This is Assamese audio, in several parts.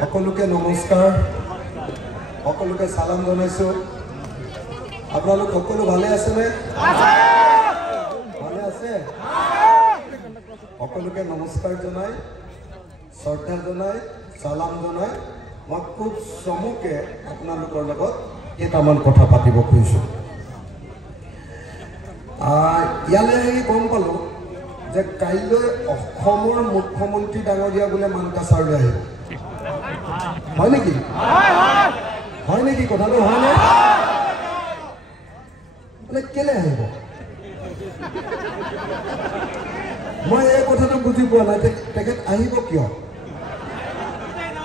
সকলোকে নমস্কাৰ, সকলোকে সালাম জনাইছোঁ। আপোনালোক সকলো ভালে আছেনে? ভালে আছে? সকলোকে নমস্কাৰ জনাই, শ্ৰদ্ধা জনাই, সালাম জনাই মই খুব চমুকে আপোনালোকৰ লগত কেইটামান কথা পাতিব খুজিছোঁ। ইয়ালৈ আহি গম পালোঁ যে কাইলৈ অসমৰ মুখ্যমন্ত্ৰী ডাঙৰীয়া বোলে মানকাছাৰলৈ আহিব। হয় নেকি? হয় নেকি? কথাটো হয়নে? বোলে কেলে আহিব? মই এই কথাটো বুজি পোৱা নাই। তেখেত আহিব কিয়?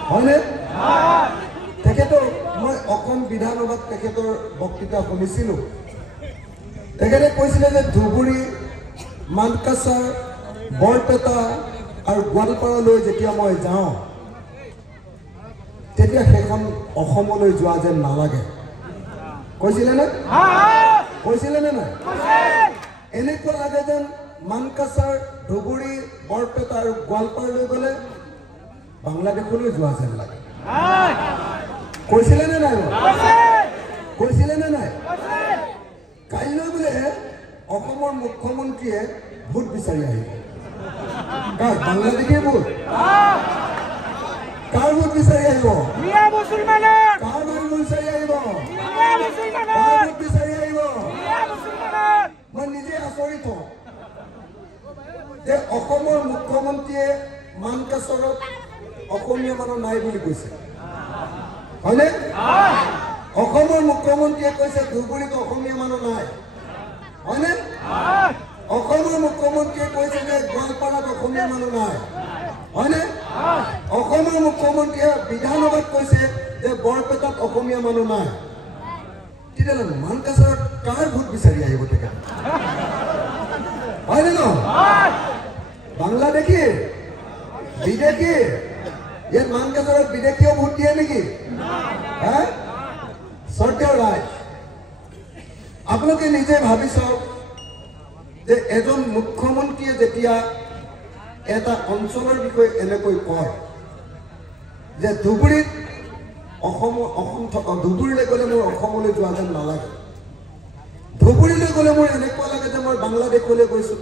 হয়নে? তেখেতৰ মই অসম বিধানসভাত তেখেতৰ বক্তৃতা শুনিছিলোঁ। তেখেতে কৈছিলে যে ধুবুৰী, মানকাছাৰ, বৰপেটা আৰু গোৱালপাৰালৈ যেতিয়া মই যাওঁ তেতিয়া সেইখন অসমলৈ যোৱা যেন নালাগে। কৈছিলেনে? কৈছিলেনে নাই? এনেকুৱা লাগে যেন মানকাছাৰ, ধুবুৰী, বৰপেটা আৰু গোৱালপাৰালৈ গ'লে বাংলাদেশলৈ যোৱা যেন লাগে। কৈছিলেনে নাই? কৈছিলেনে নাই? কাইলৈ বোলে অসমৰ মুখ্যমন্ত্ৰীয়ে ভোট বিচাৰি আহিব। কাৰ? বাংলাদেশীৰ ভোট? কাৰ ভোট বিচাৰি আহিব? কাৰ ভোট বিচাৰি আহিব? কাৰ ভোট বিচাৰি আহিব? মই নিজে আচৰিত হওঁ যে অসমৰ মুখ্যমন্ত্ৰীয়ে মানকাছাৰত অসমীয়া মানুহ নাই বুলি কৈছে। হয়নে? অসমৰ মুখ্যমন্ত্ৰীয়ে কৈছে ধুবুৰীত অসমীয়া মানুহ নাই। হয়নে? অসমৰ মুখ্যমন্ত্ৰীয়ে কৈছে যে গোৱালপাৰাত অসমীয়া মানুহ নাই। হয়নে? অসমৰ মুখ্যমন্ত্ৰীয়ে বিধানসভাত কৈছে যে বৰপেটাত অসমীয়া মানুহ নাই। তেতিয়াহ'লে মানকাছাৰত কাৰ ভোট বিচাৰি আহিব তেখেত? হয়নে নহয়? বাংলাদেশী, বিদেশী? ইয়াত মানকাছাৰত বিদেশীও ভোট দিয়ে নেকি? হা? শ্ৰদ্ধেয় ৰাইজ, আপোনালোকে নিজে ভাবি চাওক যে এজন মুখ্যমন্ত্ৰীয়ে যেতিয়া এটা অঞ্চলৰ বিষয়ে এনেকৈ কয় যে ধুবুৰীত অসম থকা, ধুবুৰীলৈ গ'লে মোৰ অসমলৈ যোৱা যেন নালাগে। ধুবুৰীলৈ গ'লে মোৰ এনেকুৱা লাগে যে মই বাংলাদেশলৈ গৈছোঁ।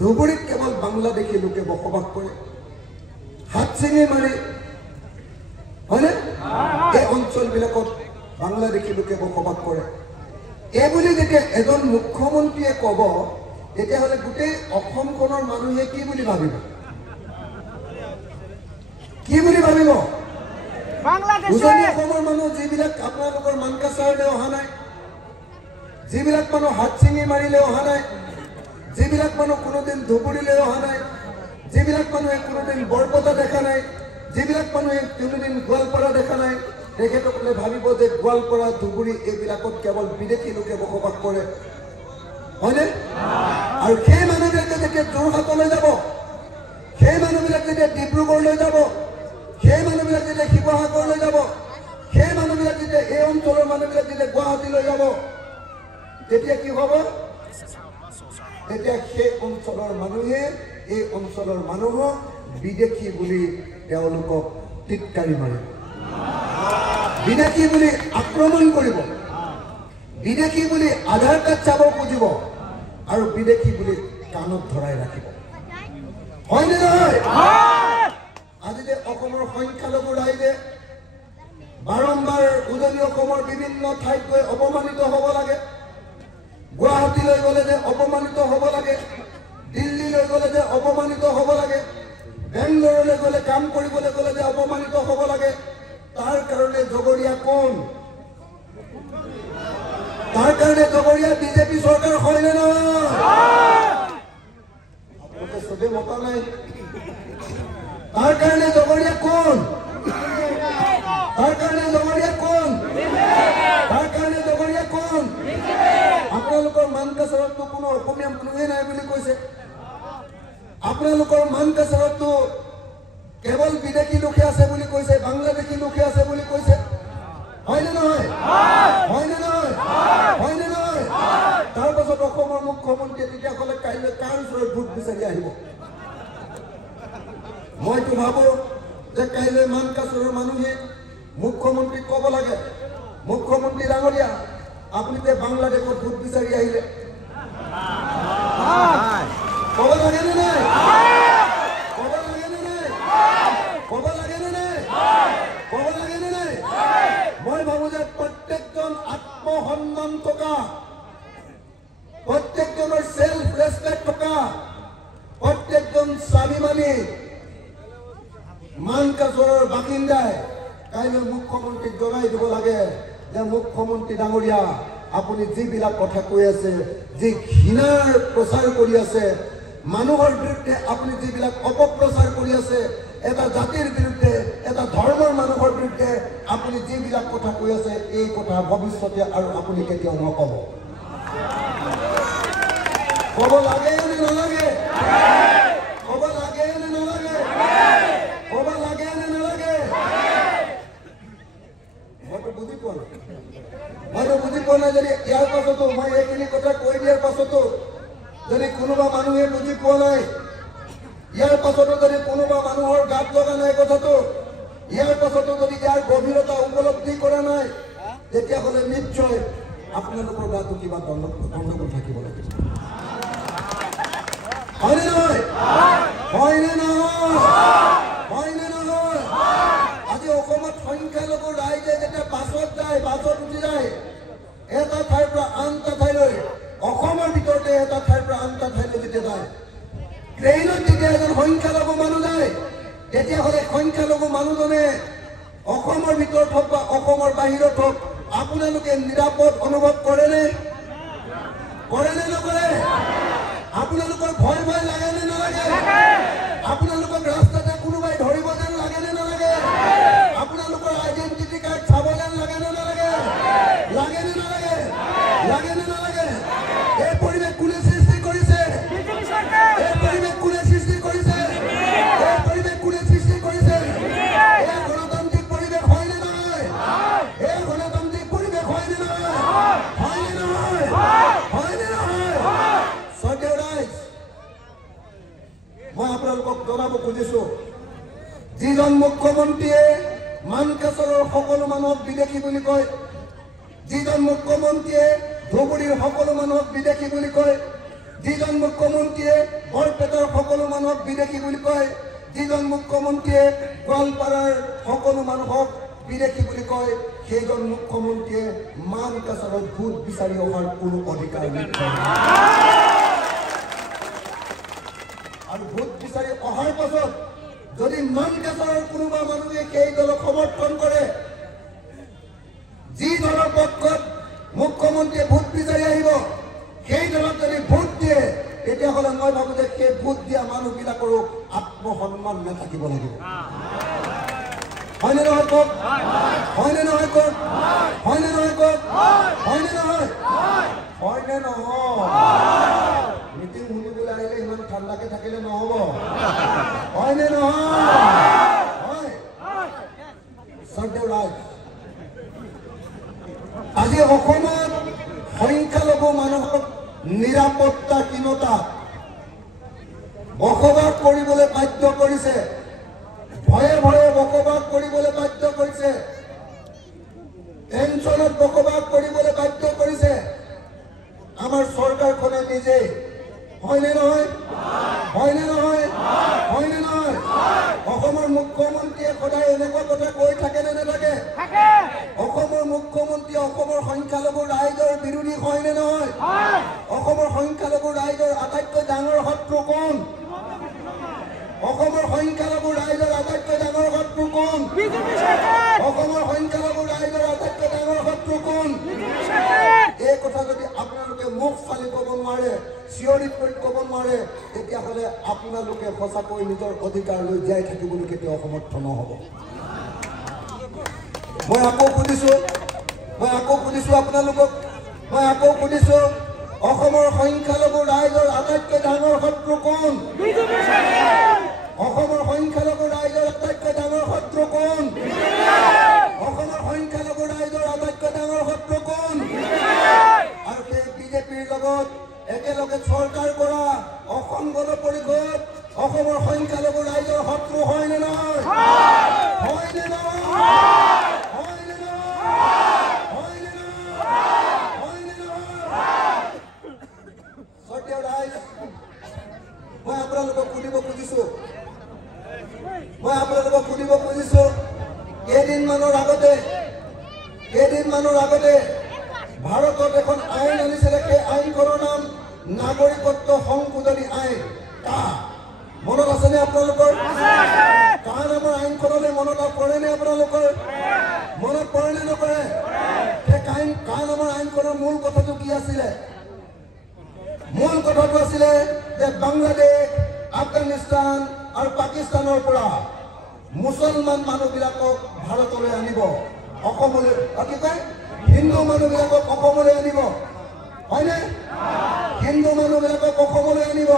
ধুবুৰীত কেৱল বাংলাদেশী লোকে বসবাস কৰে। হাতচিঙি মাৰি, হয়নে? এই অঞ্চলবিলাকত বাংলাদেশী লোকে বসবাস কৰে। এইবুলি যেতিয়া এজন মুখ্যমন্ত্ৰীয়ে ক'ব তেতিয়াহ'লে গোটেই অসমখনৰ মানুহে কি বুলি ভাবিব? কি বুলি ভাবিব? উজনি অসমৰ মানুহ যিবিলাক আপোনালোকৰ মানকাছাৰলৈ অহা নাই, যিবিলাক মানুহ হাতচিঙি মাৰিলৈ অহা নাই, যিবিলাক মানুহ কোনোদিন ধুবুৰীলৈ অহা নাই, যিবিলাক মানুহে কোনোদিন বৰপেটা দেখা নাই, যিবিলাক মানুহে কোনোদিন গোৱালপাৰা দেখা নাই, তেখেতসকলে ভাবিব যে গোৱালপাৰা, ধুবুৰী এইবিলাকত কেৱল বিদেশী লোকে বসবাস কৰে। হয়নে? আৰু সেই মানুহবিলাকে যেতিয়া যোৰহাটলৈ যাব, সেই মানুহবিলাক যেতিয়া ডিব্ৰুগড়লৈ যাব, সেই মানুহবিলাক যেতিয়া শিৱসাগৰলৈ যাব, সেই মানুহবিলাক যেতিয়া এই অঞ্চলৰ মানুহবিলাক যেতিয়া গুৱাহাটীলৈ যাব, তেতিয়া কি হ'ব? তেতিয়া সেই অঞ্চলৰ মানুহে এই অঞ্চলৰ মানুহক বিদেশী বুলি তেওঁলোকক টিটকাৰি মাৰিব, বিদেশী বুলি আক্ৰমণ কৰিব, বিদেশী বুলি আধাৰ কাৰ্ড চাব খুজিব আৰু বিদেশী বুলি কাণত ধৰাই ৰাখিব। হয়নে নহয়? আজি যে অসমৰ সংখ্যালঘু ৰাইজে বাৰম্বাৰ উজনি অসমৰ বিভিন্ন ঠাইত গৈ অপমানিত হ'ব লাগে, গুৱাহাটীলৈ গ'লে যে অপমানিত হ'ব লাগে, দিল্লীলৈ গ'লে যে অপমানিত হ'ব লাগে, বেংগলোৰলৈ গ'লে কাম কৰিবলৈ গ'লে যে অপমানিত হ'ব লাগে, তাৰ কাৰণে জগৰীয়া কোন? তাৰ কাৰণে জগৰীয়া বিজেপি চৰকাৰ হয়নে নহয়? আপোনালোকে চবে মতা নাই। তাৰ কাৰণে জগৰীয়া কোন? তাৰ কাৰণে জগৰীয়া কোন? তাৰ কাৰণে জগৰীয়া কোন? আপোনালোকৰ মানকাছাৰততো কোনো অসমীয়া মানুহে নাই বুলি কৈছে। আপোনালোকৰ মানকাছাৰততো কেৱল বিদেশী লোকে আছে বুলি কৈছে, বাংলাদেশী লোকে আছে বুলি কৈছে। হয়নে নহয়? হয়নে নহয়? হয়নে নহয়? তাৰ পাছত অসমৰ মুখ্যমন্ত্ৰীয়ে তেতিয়া ক'লে কাইলৈ কাৰ কাছৰত ভোট বিচাৰি আহিব মইতো ভাবো যে কাইলৈ মানকাছৰৰ মানুহে মুখ্যমন্ত্ৰীক ক'ব লাগে মুখ্যমন্ত্ৰী ডাঙৰীয়া আপুনি যে বাংলাদেশত ভোট বিচাৰি আহিলে ক'ব লাগেনে নাই ক'ব লাগেনে নাই ক'ব লাগেনে নাই ক'ব লাগেনে নাই মই ভাবো যে প্ৰত্যেকজন আত্মসন্মান থকা প্ৰত্যেকজনৰ সেলফ ৰেসপেক্ট থকা প্ৰত্যেকজন স্বাভিমানী মানকাছৰৰ বাসিন্দাই কাইলৈ মুখ্যমন্ত্ৰীক জনাই দিব লাগে যে মুখ্যমন্ত্ৰী ডাঙৰীয়া আপুনি যিবিলাক কথা কৈ আছে যি ঘৃণাৰ প্ৰচাৰ কৰি আছে মানুহৰ বিৰুদ্ধে আপুনি যিবিলাক অপপ্ৰচাৰ কৰি আছে এটা জাতিৰ বিৰুদ্ধে এটা ধৰ্মৰ মানুহৰ বিৰুদ্ধে আপুনি যিবিলাক কথা কৈ আছে এই কথা ভৱিষ্যতে আৰু আপুনি কেতিয়াও নক'ব ক'ব লাগে নে নালাগে ক'ব লাগে নে নালাগে ক'ব লাগে নে নালাগে মইতো বুজি পোৱা নাই যদি ইয়াৰ পাছতো মই এইখিনি কথা কৈ দিয়াৰ পাছতো যদি কোনোবা মানুহে বুজি পোৱা নাই ইয়াৰ পাছতো যদি কোনোবা মানুহৰ গাত লগা নাই কথাটো ইয়াৰ পাছতো যদি ইয়াৰ গভীৰতা উপলব্ধি কৰা নাই তেতিয়াহ'লে নিশ্চয় আপোনালোকৰ গাতো কিবা গণ্ডগোল থাকিব লাগিব হয়নে নহয় হয়নে নহয় হয়নে নহয় আজি অসমত সংখ্যালঘু ৰাইজে যেতিয়া বাছত যায় বাছত উঠি যায় এটা ঠাইৰ পৰা আন এটা ঠাইলৈ অসমৰ ভিতৰতে এটা ঠাইৰ পৰা আন এটা ঠাইলৈ যেতিয়া যায় ট্ৰেইনত যেতিয়া এজন সংখ্যালঘু মানুহ যায় তেতিয়াহ'লে সংখ্যালঘু মানুহজনে অসমৰ ভিতৰত হওক বা অসমৰ বাহিৰত হওক আপোনালোকে নিৰাপদ অনুভৱ কৰেনে নকৰে আপোনালোকৰ ভয় লাগেনে নালাগে আপোনালোকক ৰাস্তাতে কোনোবাই ধৰিব যেন লাগেনে নালাগে আপোনালোকৰ আইডেণ্টিটি কাৰ্ড চাব যেন লাগেনে নালাগে লাগেনে নালাগে লাগেনে নালাগে এই পৰিৱেশ কোনে সৃষ্টি কৰিছে এই পৰিৱেশ কোনে সৃষ্টি কৰিছে এই পৰিৱেশ কোনে সৃষ্টি কৰিছে এই গণতান্ত্ৰিক পৰিৱেশ হয়নে নহয় এই গণতান্ত্ৰিক পৰিৱেশ হয়নে নহয় হয়নে নহয় হয়নে নহয় সৰ্দাৰ ৰাইজ মই আপোনালোকক জনাব খুজিছো যিজন মুখ্যমন্ত্ৰীয়ে মানকাছৰৰ সকলো মানুহক বিদেশী বুলি কয় যিজন মুখ্যমন্ত্ৰীয়ে ধুবুৰীৰ সকলো মানুহক বিদেশী বুলি কয় যিজন মুখ্যমন্ত্ৰীয়ে বৰপেটাৰ সকলো মানুহক বিদেশী বুলি কয় যিজন মুখ্যমন্ত্ৰীয়ে গোৱালপাৰাৰ সকলো মানুহক বিদেশী বুলি কয় সেইজন মুখ্যমন্ত্ৰীয়ে মানকাছৰত ভোট বিচাৰি অহাৰ কোনো অধিকাৰ নাই আৰু ভোট বিচাৰি অহাৰ পাছত যদি মানকাছৰৰ কোনোবা মানুহে সেই দলক সমৰ্থন কৰে যি দলৰ পক্ষত মুখ্যমন্ত্ৰীয়ে ভোট বিচাৰি আহিব সেই দলক যদি ভোট দিয়ে তেতিয়াহ'লে মই ভাবো যে সেই ভোট দিয়া মানুহবিলাকৰো আত্মসন্মান নাথাকিব লাগিব হয়নে নহয় কওক হয়নে নহয় কওক হয়নে নহয় কওক হয়নে নহয় হয়নে নহয় মিটিং শুনিবলৈ আহিলে ইমান ঠাণ্ডাকে থাকিলে নহ'ব হয়নে নহয় সৰ্দাৰ ৰাইজ আজি অসমত সংখ্যালঘু মানুহক নিৰাপত্তাহীনতাত বসবাস কৰিবলৈ বাধ্য কৰিছে ভয়ে ভয়ে বসবাস কৰিবলৈ বাধ্য কৰিছে টেনচনত বসবাস কৰিবলৈ বাধ্য কৰিছে আমাৰ চৰকাৰখনে নিজে হয়নে নহয় হয়নে নহয় হয়নে নহয় অসমৰ মুখ্যমন্ত্ৰীয়ে সদায় এনেকুৱা কথা কৈ থাকে নে নাথাকে অসমৰ মুখ্যমন্ত্ৰীয়ে অসমৰ সংখ্যালঘু ৰাইজৰ বিৰোধী হয়নে নহয় অসমৰ সংখ্যালঘু ৰাইজৰ আটাইতকৈ ডাঙৰ শত্ৰু কোন অসমৰ সংখ্যালঘু ৰাইজৰ আটাইতকৈ ডাঙৰ শত্ৰু কোন অসমৰ সংখ্যালঘু ৰাইজৰ আটাইতকৈ ডাঙৰ শত্ৰু কোন এই কথা যদি আপোনালোকে মুখ ফালি ক'ব নোৱাৰে চিঞৰি কৰি ক'ব নোৱাৰে তেতিয়াহ'লে আপোনালোকে সঁচাকৈ নিজৰ অধিকাৰ লৈ জীয়াই থাকিবলৈ কেতিয়াও সমৰ্থ নহ'ব মই আকৌ সুধিছো আপোনালোকক মই আকৌ সুধিছো অসমৰ সংখ্যালঘু ৰাইজৰ আটাইতকৈ ডাঙৰ শত্ৰু কোন অসমৰ সংখ্যালঘু ৰাইজৰ আটাইতকৈ ডাঙৰ শত্ৰু কোন অসমৰ সংখ্যালঘু ৰাইজৰ আটাইতকৈ ডাঙৰ শত্ৰু কোন আৰু সেই বিজেপিৰ লগত একেলগে চৰকাৰ কৰা অসম অসম গণ পৰিষদ অসমৰ সংখ্যালঘু ৰাইজৰ শত্ৰু হয় নে নহয়? হয় নে নহয়? হয় নে নহয়? হয় নে নহয়? হয় নে নহয়? শ্ৰদ্ধেয় ৰাইজ, মই আপোনালোকক সুধিব খুজিছো কেইদিনমানৰ আগতে ভাৰতত এখন আইন আনিছিলে। সেই আইনখনৰ নাম নাগৰিকত্ব সংশোধনী আইন। মনত আছেনে আপোনালোকৰ? কাৰ নামৰ আইনখনলৈ মনত পৰেনে আপোনালোকৰ? মনত পৰে নে নপৰে? সেই কাৰ নামৰ আইনখনৰ মূল কথাটো কি আছিলে? মূল কথাটো আছিলে যে বাংলাদেশ, আফগানিস্তান আৰু পাকিস্তানৰ পৰা মুছলমান মানুহবিলাকক ভাৰতলৈ আনিব, অসমলৈ কি কয় হিন্দু মানুহবিলাকক অসমলৈ আনিব, হয়নে? হিন্দু মানুহবিলাকক অসমলৈ আনিব,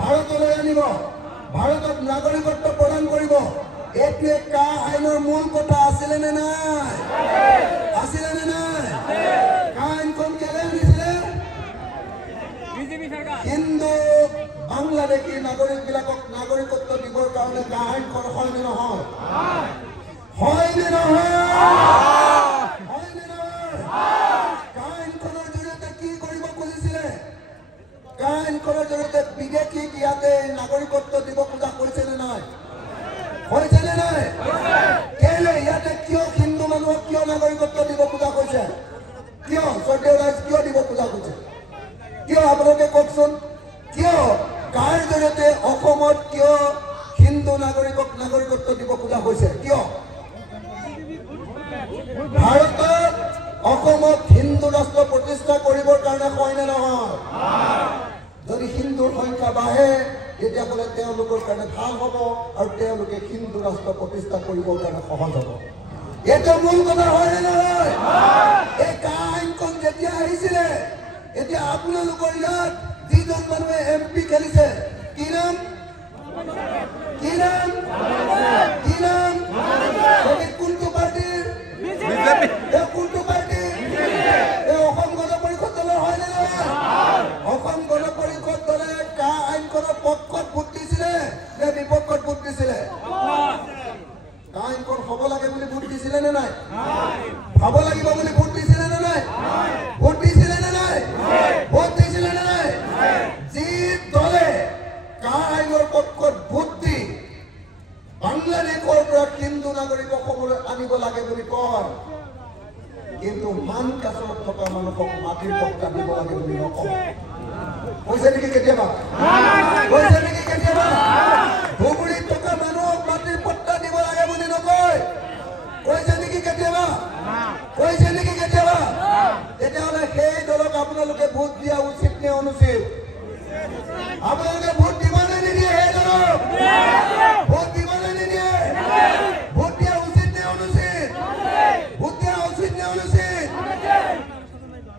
ভাৰতলৈ আনিব, ভাৰতত নাগৰিকত্ব প্ৰদান কৰিব। এইটোৱে কা আইনৰ মূল কথা আছিলে নে নাই? আছিলে নে নাই? কা আইনখন কেলে আনিছিলে? হিন্দু বাংলাদেশী নাগৰিকবিলাকক নাগৰিকত্ব দিবৰ কাৰণে কা আইনখন হয় নে নহয়? হয় নে নহয়? হয় নে নহয়? কা আইনখনৰ জৰিয়তে কি কৰিব খুজিছিলে? কা আইনখনৰ জৰিয়তে বিদেশীক ইয়াতে নাগৰিকত্ব দিব খোজা কৰিছে নে নাই? হৈছে নে নাই? কেলে ইয়াতে কিয় হিন্দু মানুহক কিয় নাগৰিকত্ব দিব খোজা কৰিছে? কিয় শ্ৰদ্ধেয় ৰাইজ কিয় দিব খোজা কৰিছে? কিয় আপোনালোকে কওকচোন? কিয় কাৰ জৰিয়তে অসমত কিয় হিন্দু নাগৰিকক নাগৰিকত্ব দিব খোজা হৈছে? কিয় ভাৰতত অসমত হিন্দু ৰাষ্ট্ৰ প্ৰতিষ্ঠা কৰিবৰ কাৰণে হয় নে নহয়? যদি হিন্দুৰ সংখ্যা বাঢ়ে তেতিয়াহ'লে তেওঁলোকৰ কাৰণে ভাল হ'ব আৰু তেওঁলোকে হিন্দু ৰাষ্ট্ৰ প্ৰতিষ্ঠা কৰিবৰ কাৰণে সহজ হ'ব। এইটো মূল কথা হয় নে নহয়? এই কা আইনখন যেতিয়া আহিছিলে, এতিয়া আপোনালোকৰ ইয়াত যিজন মানুহে MP খেলিছে, কি নাম? কি নাম? কি নাম? কোনটো পাৰ্টিৰ? কোনটো পাৰ্টি? এই অসম গণ পৰিষদ দলৰ হয় নে নহয়? অসম গণ পৰিষদ দলে কা আইনখনৰ পক্ষত ভোট দিছিলে নে বিপক্ষত ভোট দিছিলে? কা আইনখন হ'ব লাগে বুলি ভোট দিছিলে নে নাই? হ'ব লাগিব বুলি ভোট দিছিলে নে নাই? ভোট দিছিলে নে নাই? ভোট দিছিলে নে নাই? যি দলে কা আইনৰ পক্ষত ভোট দি বাংলাদেশৰ পৰা হিন্দু নাগৰিক অসমলৈ আনিব লাগে বুলি কয়, কিন্তু মানকাছৰত থকা মানুহক মাটিৰ পট্টা দিব লাগে বুলি নকয়। কৈছে নেকি কেতিয়াবা? কৈছে নেকি কেতিয়াবা? ধুবুৰীত থকা মানুহক মাটিৰ পট্টা দিব লাগে বুলি নকয়। কৈছে নেকি কেতিয়াবা? কৈছে নেকি কেতিয়াবা? তেতিয়াহ'লে সেই দলক আপোনালোকে ভোট দিয়া উচিত নে অনুচিত? আপোনালোকে ভোট দিব নে নিদিয়ে? সেই দলক ভোট দিব নে নিদিয়ে? ভোট দিয়া উচিত নে অনুচিত? ভোট দিয়া উচিত নে অনুচিত?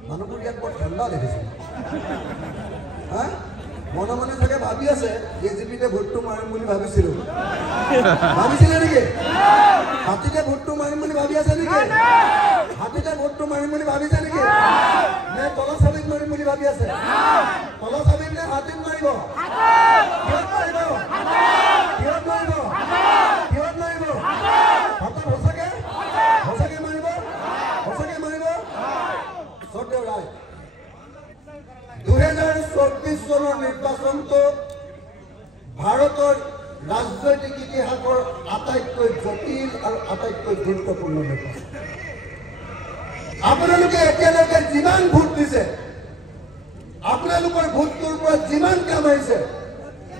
মানুহবোৰ ইয়াত বৰ ঠাণ্ডা দেখিছো। মনে মনে চাগে ভাবি আছে বিজেপিতে ভোটটো মাৰিম বুলি ভাবিছিলো। ভাবিছিলে নেকি? হাতীতে ভোটটো মাৰিম বুলি ভাবি আছে নেকি? হাতীতে ভোটটো মাৰিম বুলি ভাবিছে নেকি? নে তলা চাবিত মাৰিম বুলি ভাবি আছে? তলা চাবিত নে হাতীত মাৰিব? কিহত মাৰিব? কিহত মাৰিব? কিহত মাৰিব? হাতত সঁচাকে? সঁচাকে মাৰিব? সঁচাকে মাৰিব? শ্ৰদ্ধেয় ৰাইজ, 2024 চনৰ নিৰ্বাচনটো ভাৰতৰ ৰাজনৈতিক ইতিহাসৰ আটাইতকৈ জটিল আৰু আটাইতকৈ গুৰুত্বপূৰ্ণ নিৰ্বাচন। আপোনালোকে এতিয়ালৈকে যিমান ভোট দিছে, আপোনালোকৰ ভোটটোৰ পৰা যিমান কাম আহিছে,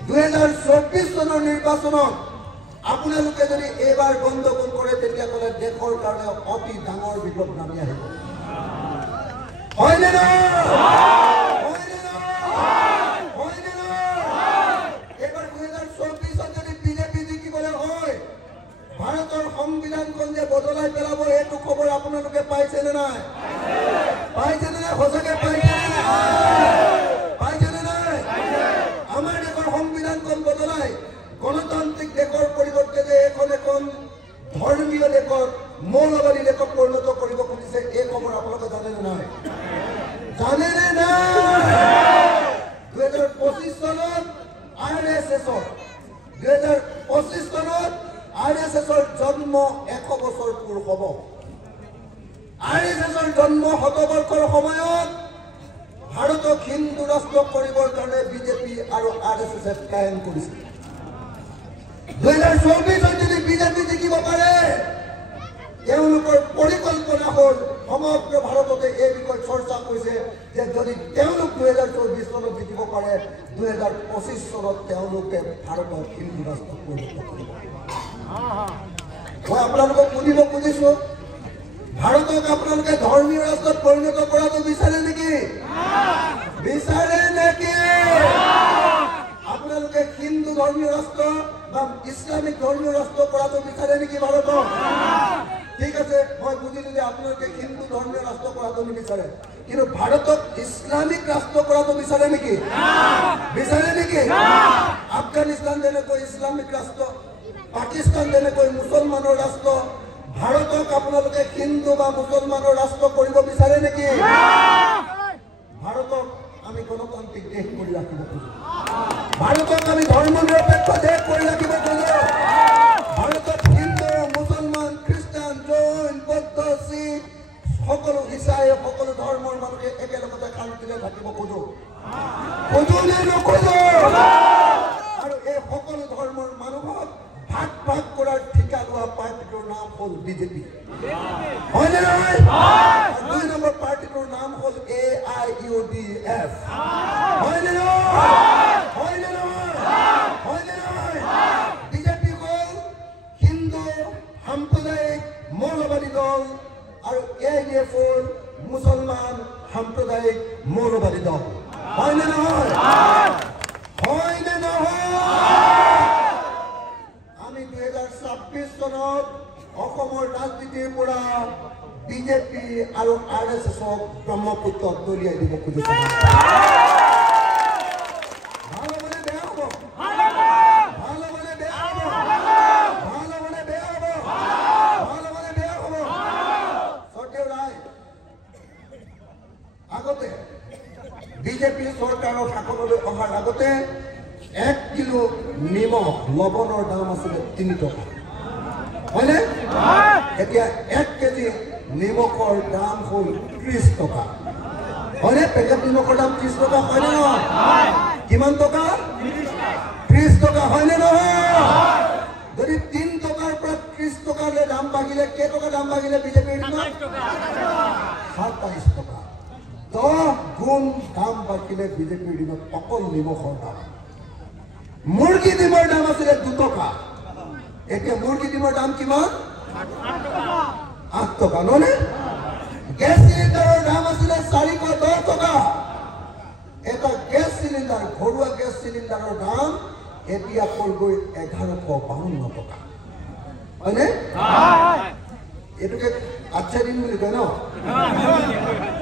2024 চনৰ নিৰ্বাচনত আপোনালোকে যদি এইবাৰ গণ্ডগোল কৰে তেতিয়াহ'লে দেশৰ কাৰণে অতি ডাঙৰ বিপদ নামি আহিব। হয়নে নহয়? এইবাৰ 2024 যদি বিজেপি জিকিবলৈ হয়, ভাৰতৰ সংবিধানখন যে বদলাই পেলাব এইটো খবৰ আপোনালোকে পাইছে নে নাই? পাইছে নে নাই? সঁচাকে পাইছে নে নাই? পাইছে নে নাই? আমাৰ দেশৰ সংবিধানখন বদলাই গণতান্ত্ৰিক দেশৰ পৰিৱৰ্তে যে এখন ধৰ্মীয় দেশৰ মৌলবাদী দেশত পৰিণত কৰিব খুজিছে, এই খবৰ আপোনালোকে জানে নে নাই? জানে নে নাই? 2025 চনত RSSৰ 2025 চনত RSSৰ জন্ম 100 বছৰ পূৰ হ'ব। RSSৰ জন্ম 100 বছৰৰ সময়ত ভাৰতক হিন্দু ৰাষ্ট্ৰ কৰিবৰ কাৰণে বিজেপি আৰু RSSে প্লেন কৰিছিল। 2024 যদি বিজেপি জিকিব পাৰে তেওঁলোকৰ পৰিকল্পনা হ'ল সমগ্ৰ ভাৰততে এই বিষয়ে চৰ্চা কৰিছে যে যদি তেওঁলোক 2024 চনত জিকিব পাৰে 2025 চনত তেওঁলোকে ভাৰতক হিন্দু ৰাষ্ট্ৰ পৰিণত কৰিব। মই আপোনালোকক সুধিব খুজিছো ভাৰতক আপোনালোকে ধৰ্মীয় ৰাষ্ট্ৰত পৰিণত কৰাটো বিচাৰে নেকি? বিচাৰে নেকি? আপোনালোকে হিন্দু ধৰ্মীয় ৰাষ্ট্ৰ বা ইছলামিক ধৰ্মীয় ৰাষ্ট্ৰ কৰাটো বিচাৰে নেকি ভাৰতক? ঠিক আছে, মই বুজিলো যে আপোনালোকে হিন্দু ধৰ্মীয় ৰাষ্ট্ৰ কৰাটো নিবিচাৰে, কিন্তু ভাৰতক ইছলামিক ৰাষ্ট্ৰ কৰাটো বিচাৰে নেকি? বিচাৰে নেকি? আফগানিস্তান যেনেকৈ ইছলামিক ৰাষ্ট্ৰ, পাকিস্তান যেনেকৈ মুছলমানৰ ৰাষ্ট্ৰ, ভাৰতক আপোনালোকে হিন্দু বা মুছলমানৰ ৰাষ্ট্ৰ কৰিব বিচাৰে নেকি? ভাৰতক আমি গণতান্ত্ৰিক দেশ কৰি ৰাখিব খোজো। ভাৰতক আমি ধৰ্ম নিৰপেক্ষ দেশ কৰি ৰাখিব খোজো। ভাৰতত হিন্দু, মুছলমান, খ্ৰীষ্টান, জৈন, বৌদ্ধ, শিখ সকলো ইছাই সকলো ধৰ্মৰ মানুহে একেলগতে শান্তিৰে থাকিব খোজো। খোজো নে নোখোজো? আৰু এই সকলো ধৰ্মৰ মানুহক ভাগ ভাগ কৰাৰ ঠিকা লোৱা পাৰ্টিটোৰ নাম হ'ল বিজেপি। হয়নে নহয়? 2 নম্বৰ পাৰ্টিটোৰ নাম হ'ল AIUDF। হয়নে নহয়? হয়নে নহয়? হয়নে নহয়? বিজেপি হ'ল হিন্দু সাম্প্ৰদায়িক মৌলবাদী দল আৰু AIUDF হ'ল মুছলমান সাম্প্ৰদায়িক মৌলবাদী দল। হয়নে নহয়? হয়নে নহয়? আমি 2026 চনত অসমৰ ৰাজনীতিৰ পৰা বিজেপি আৰু RSSক ব্ৰহ্মপুত্ৰত দলিয়াই দিব খুজিছো। ভাল হ'বনে বেয়া হ'ব? ভাল হ'বনে বেয়া হ'ব? ভাল হ'বনে বেয়া হ'ব? ভাল হ'বনে বেয়া হ'ব? সত্য ৰায়, আগতে বিজেপি চৰকাৰৰ শাসনলৈ অহাৰ আগতে 1 কিলো নিমখ লৱণৰ দাম আছিলে 3 টকা। হয়নে? এতিয়া 1 কেজি নিমখৰ দাম হ'ল 30 টকা। হয়নে? পেকেট নিমখৰ দাম 30 টকা। হয়নে নহয়? কিমান টকা? 30 টকা। হয়নে নহয়? যদি 3 টকাৰ পৰা 30 টকালৈ দাম বাঢ়িলে কেইটকা দাম বাঢ়িলে বিজেপিৰ দিনত? 27 টকা। 10 গুণ দাম বাঢ়িলে বিজেপিৰ দিনত অকল নিমখৰ দাম। মুৰ্গী ডিমৰ দাম আছিলে 2 টকা। এতিয়া মুৰ্গী ডিমৰ দাম কিমান? 8 টকা। নহয়নে? গেছ চিলিণ্ডাৰৰ দাম আছিলে 410 টকা। এটা গেছ চিলিণ্ডাৰ, ঘৰুৱা গেছ চিলিণ্ডাৰৰ দাম এতিয়া গৈ 1152 টকা। হয়নে? এইটোকে আচ্ছা দিন বুলি কয় ন?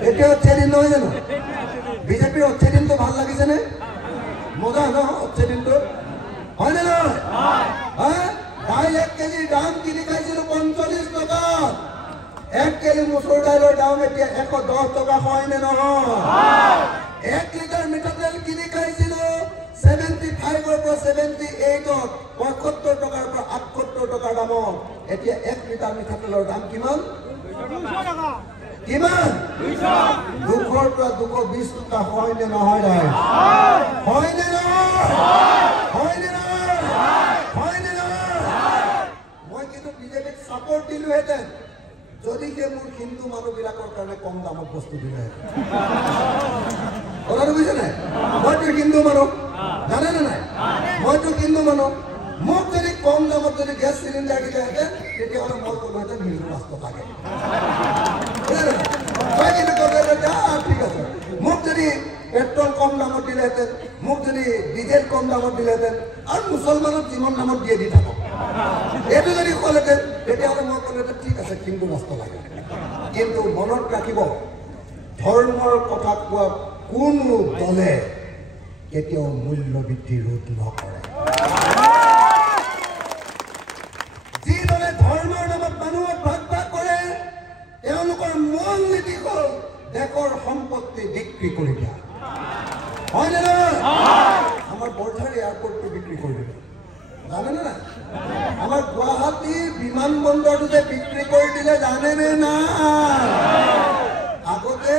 এতিয়া আচ্ছা দিন নহয় জানো? বিজেপিৰ আচ্ছা দিনটো ভাল লাগিছেনে? মজা ন আচ্ছা দিনটো? হয়নে নহয়? দাইল 1 কেজিৰ দাম কিনি খাইছিলো 45 টকা। 1 কেজি মচুৰ দাইলৰ দাম এতিয়া 110 টকা। হয়নে নহয়? 1 লিটাৰ মিঠাতেল কিনি খাইছিলো 75ৰ পৰা 78ত, 75 টকাৰ পৰা 78 টকাৰ দামত। এতিয়া 1 লিটাৰ মিঠাতেলৰ দাম কিমান? কিমান? 200ৰ পৰা 220 টকা। হয়নে নহয়? হয়নে নহয়? হয়নে নহয়? হয়নে নহয়? মই কিন্তু বিজেপিক সাপোৰ্ট দিলোহেঁতেন যদিহে মোৰ হিন্দু মানুহবিলাকৰ কাৰণে কম দামত বস্তু দিলেহেঁতেন। কথাটো বুজিছে নাই? মইতো হিন্দু মানুহ, জানে নে নাই? মইতো হিন্দু মানুহ। মোক যদি কম দামত যদি গেছ চিলিণ্ডাৰ দিলেহেঁতেন তেতিয়াহ'লে মই ক'লোহেঁতেন হিন্দু ৰাষ্ট্ৰ লাগে। ঠিক আছে, মোক যদি পেট্ৰল কম দামত দিলেহেঁতেন, মোক যদি ডিজেল কম দামত দিলেহেঁতেন, আৰু মুছলমানক যিমান দামত দিয়ে দি থাকক, এইটো যদি ক'লেহেঁতেন তেতিয়াহ'লে মই ক'লোহেঁতেন ঠিক আছে হিন্দু ৰাষ্ট্ৰ লাগে। কিন্তু মনত ৰাখিব, ধৰ্মৰ কথা কোৱা কোনো দলে কেতিয়াও মূল্য বৃদ্ধি ৰোধ নকৰে। যি দলে ধৰ্মৰ নামত মানুহক ভাগ ভাগ কৰে তেওঁলোকৰ মূল নীতি হ'ল দেশৰ সম্পত্তি বিক্ৰী কৰি দিয়া। হয়নে নহয়? আমাৰ বৰঝাৰ এয়াৰপোৰ্টটো বিক্ৰী জানেনে না আগতে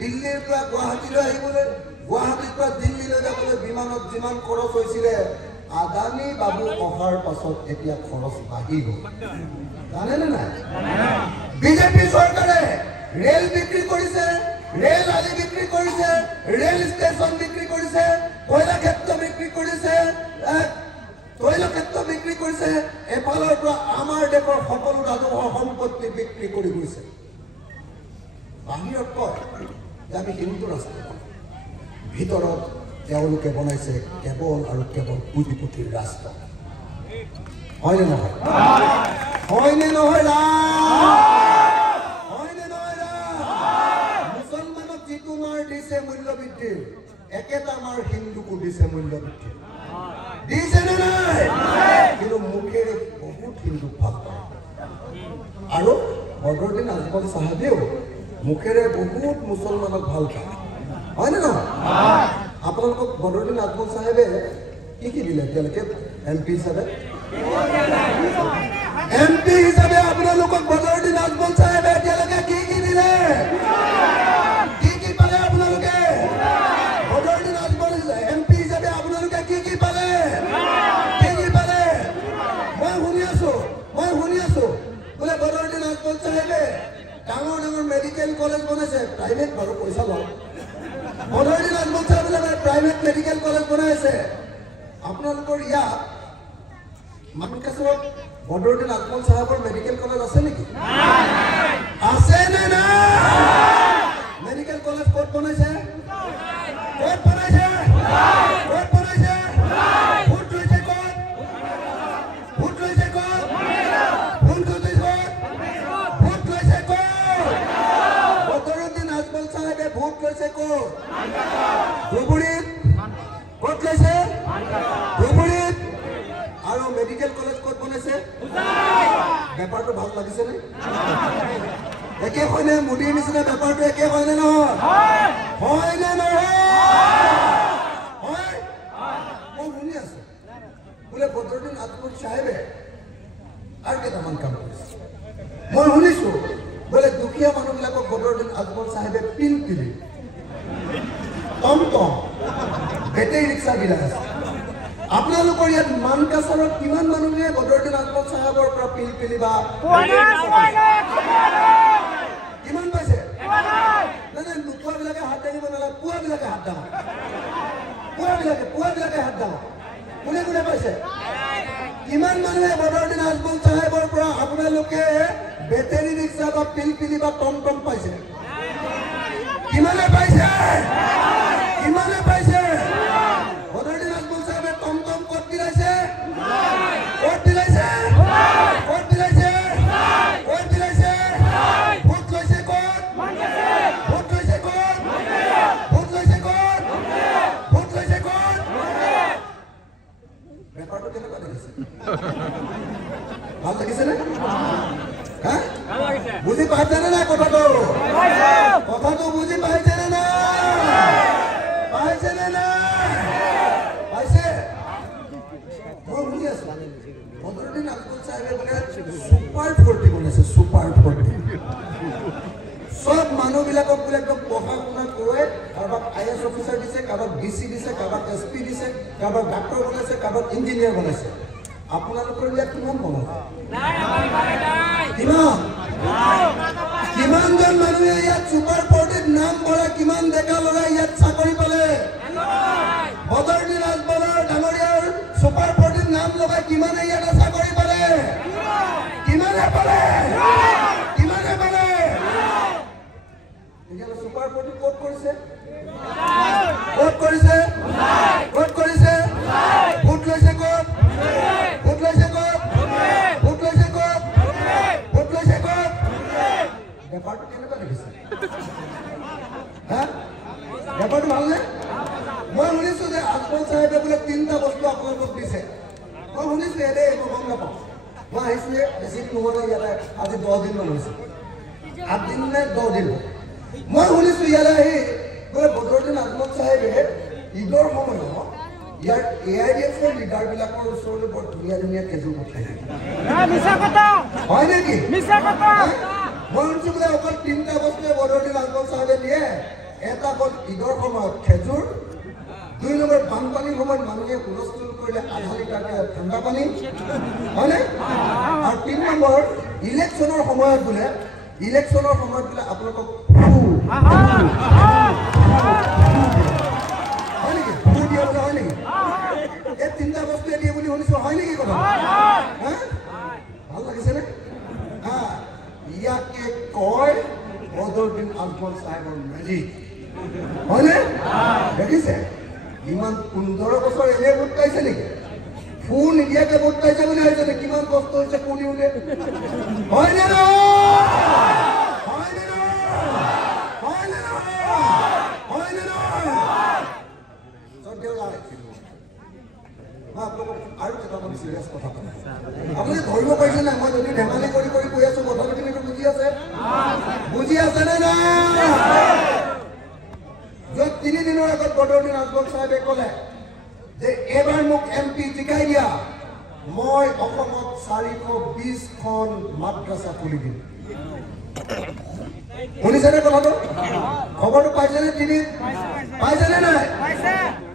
দিল্লীৰ পৰা গুৱাহাটীলৈ আহিবলৈ গুৱাহাটীৰ পৰা দিল্লীলৈ যাবলৈ বিমানত যিমান খৰচ হৈছিলে আদানী বাবু অহাৰ পাছত এতিয়া খৰচ বাঢ়ি গ'ল জানেনে নাই বিজেপি চৰকাৰে ৰেল বিক্ৰী কৰিছে ৰেল আলি বিক্ৰী কৰিছে ৰেল ষ্টেচন বিক্ৰী কৰিছে কয়লা ক্ষেত্ৰ বিক্ৰী কৰিছে তৈল ক্ষেত্ৰ বিক্ৰী কৰিছে এফালৰ পৰা আমাৰ দেশৰ সকলো ৰাজহুৱা সম্পত্তি বিক্ৰী কৰি গৈছে বাহিৰত কয় যে আমি হিন্দু ৰাষ্ট্ৰ ভিতৰত তেওঁলোকে বনাইছে কেৱল আৰু কেৱল পুঁজিপতিৰ ৰাষ্ট্ৰ হয়নে নহয় হয়নে নহয় হয়নে নহয় মুছলমানক যিটো মাৰ দিছে মূল্যবৃদ্ধিৰ একেটা মাৰ হিন্দুকো দিছে মূল্যবৃদ্ধিৰ দিছে নে নাই কিন্তু মুখেৰে বহুত হিন্দুক ভাল পায় আৰু বদৰুদ্দিন আজমল চাহাবেও মুখেৰে বহুত মুছলমানক ভাল পায় হয়নে নহয় আপোনালোকক বদৰুদ্দিন আজমল চাহাবে কি দিলে এতিয়ালৈকে এমপি হিচাপে আপোনালোকক বদৰুদ্দিন আজমল চাহাবে এতিয়ালৈকে কি দিলে কি পালে আপোনালোকে বদৰুদ্দিন আজমল এমপি হিচাপে আপোনালোকে কি পালে মই শুনি আছো বোলে বদৰুদ্দিন আজমল চাহাবে ডাঙৰ ডাঙৰ মেডিকেল কলেজ বনাইছে প্ৰাইভেট বাৰু পইচা লয় বদৰুদ্দিন আজমল চাহাবে প্ৰাইভেট মেডিকেল কলেজ বনাইছে আপোনালোকৰ ইয়াত মানকাছাৰত বদৰুদ্দিন আজমল চাহাবৰ মেডিকেল কলেজ আছে নেকি আছে নে নাই মেডিকেল কলেজ ক'ত বনাইছে ভোট লৈছে বদৰুদ্দিন আজমল চাহাবে ভোট লৈছে ক'ত ধুবুৰীত ক'ত লৈছে ধুবুৰীত আৰু মেডিকেল কলেজ ক'ত বনাইছে বেপাৰটো ভাল লাগিছে নে একে হয়নে মোদীৰ নিচিনা বেপাৰটো একে হয়নে নহয় হয়নে নহয় মই শুনি আছো বোলে বদৰুদ্দিন আজমল চাহাবে আৰু কেইটামান কাম কৰিছে মই শুনিছো বোলে দুখীয়া মানুহবিলাকক বদৰুদ্দিন আজমল চাহাবে পিলপিলি টমটম বেটেৰী ৰিক্সা বিলাক আছে আপোনালোকৰ ইয়াত মানকাছাৰত কিমান মানুহে বদৰুদ্দিন আজমল চাহাবৰ পৰা পিলপিলি বা কিমান পাইছে নাই নোপোৱাবিলাকে হাত দাঙিব নালাগে পুৱাবিলাকে হাত দাঙক পুৱাবিলাকে হাত দাঙক কোনে পাইছে কিমান মানুহে বদৰুদ্দিন আজমল চাহাবৰ পৰা আপোনালোকে বেটেৰী ৰিক্সা বা পিলপিলি বা টমটম পাইছে কিমানে পাইছে বদৰুদ্দিন আজমল চাহাবে টমটম ক'ত দিলাইছে ভোট লৈছে বেপাৰটো কেনেকুৱা লাগিছে ভাল লাগিছে নে বুজি পাইছেনে নাই কথাটো বুজি পাইছেনে নাই পাইছে মই শুনি আছো বদৰুদ্দিন আজমল চাহাবে বোলে সুপাৰ 40 বনাইছে সুপাৰ 40 সব মানুহবিলাকক বোলে একদম পঢ়া শুনা কৰোৱাই কাৰোবাক IAS অফিচাৰ দিছে কাৰোবাক DC দিছে কাৰোবাক SP দিছে কাৰোবাক ডাক্তৰ বনাইছে কাৰোবাক ইঞ্জিনিয়াৰ বনাইছে আপোনালোকৰ ইয়াত কিমান বনাইছে কিমানজন মানুহে ইয়াত সুপাৰ 40ত নাম কৰা কিমান ডেকা ল'ৰাই ইয়াত চাকৰি পালে বদৰুদ্দিন আজমলৰ ডাঙৰীয়াৰ সুপাৰ 40ত নাম লগাই কিমানে ইয়াত চাকৰি পালে কিমানে পালে সুপাৰ 40 ক'ত কৰিছে ভোট লৈছে বেপাৰটো কেনেকুৱা দেখিছে বেপাৰটো ভালনে মই শুনিছো যে আজমল চাহাবে বোলে 3টা বস্তু আপোনালোকক দিছে মই শুনিছো এনে মই গম নাপাওঁ মই আহিছো বেছি নহ'লে ইয়াতে আজি 10 দিন মান হৈছে 8 দিন নে 10 দিন মই শুনিছো ইয়ালৈ আহি বোলে বদৰুদ্দিন আজমল চাহাবে ঈদৰ সময়ত ইয়াৰ AIDFৰ লিডাৰবিলাকৰ ওচৰলৈ বৰ ধুনীয়া ধুনীয়া খেজুৰ পঠাই থাকে হয় নেকি মই শুনিছো বোলে অকল 3টা বস্তুৱে বদৰুদ্দিন আজমল চাহাবে দিয়ে এটা হ'ল ঈদৰ সময়ত খেজুৰ 2 নম্বৰ বানপানীৰ সময়ত মানুহে হুলস্থুল কৰিলে আধা লিটাৰকে ঠাণ্ডা পানী হয়নে আৰু 3 নম্বৰ ইলেকশ্যনৰ সময়ত বোলে আপোনালোকক হয় নেকি দিয়া বোলে হয় নেকি এই 3টা বস্তুৱে দিয়ে বুলি শুনিছো হয় নেকি কথা ভাল লাগিছেনে ইয়াকে কয় বদৰুদ্দিন আজমল চাহেবৰ মেজিক হয়নে দেখিছে ইমান 15 বছৰ এনে ভোট পাইছে নেকি ফুল নিদিয়াকে ভোট পাইছে বুলি ভাবিছে কিমান কষ্ট হৈছে কুলি উঠে হয়নে আৰু কেইটামান চিৰিয়াছ কথা আপুনি ধৰিব পাৰিছে নাই মই যদি ধেমালি কৰি কৰি কৈ আছো কথাটো কিন্তু বুজি আছে নে নাই য'ত 3 দিনৰ আগত বদৰুদ্দিন আজমল চাহেবে ক'লে যে এবাৰ মোক MP জিকাই দিয়া মই অসমত 420খন মাদ্ৰাছা খুলি দিম শুনিছেনে কথাটো খবৰটো পাইছেনে টিভিত পাইছেনে নাই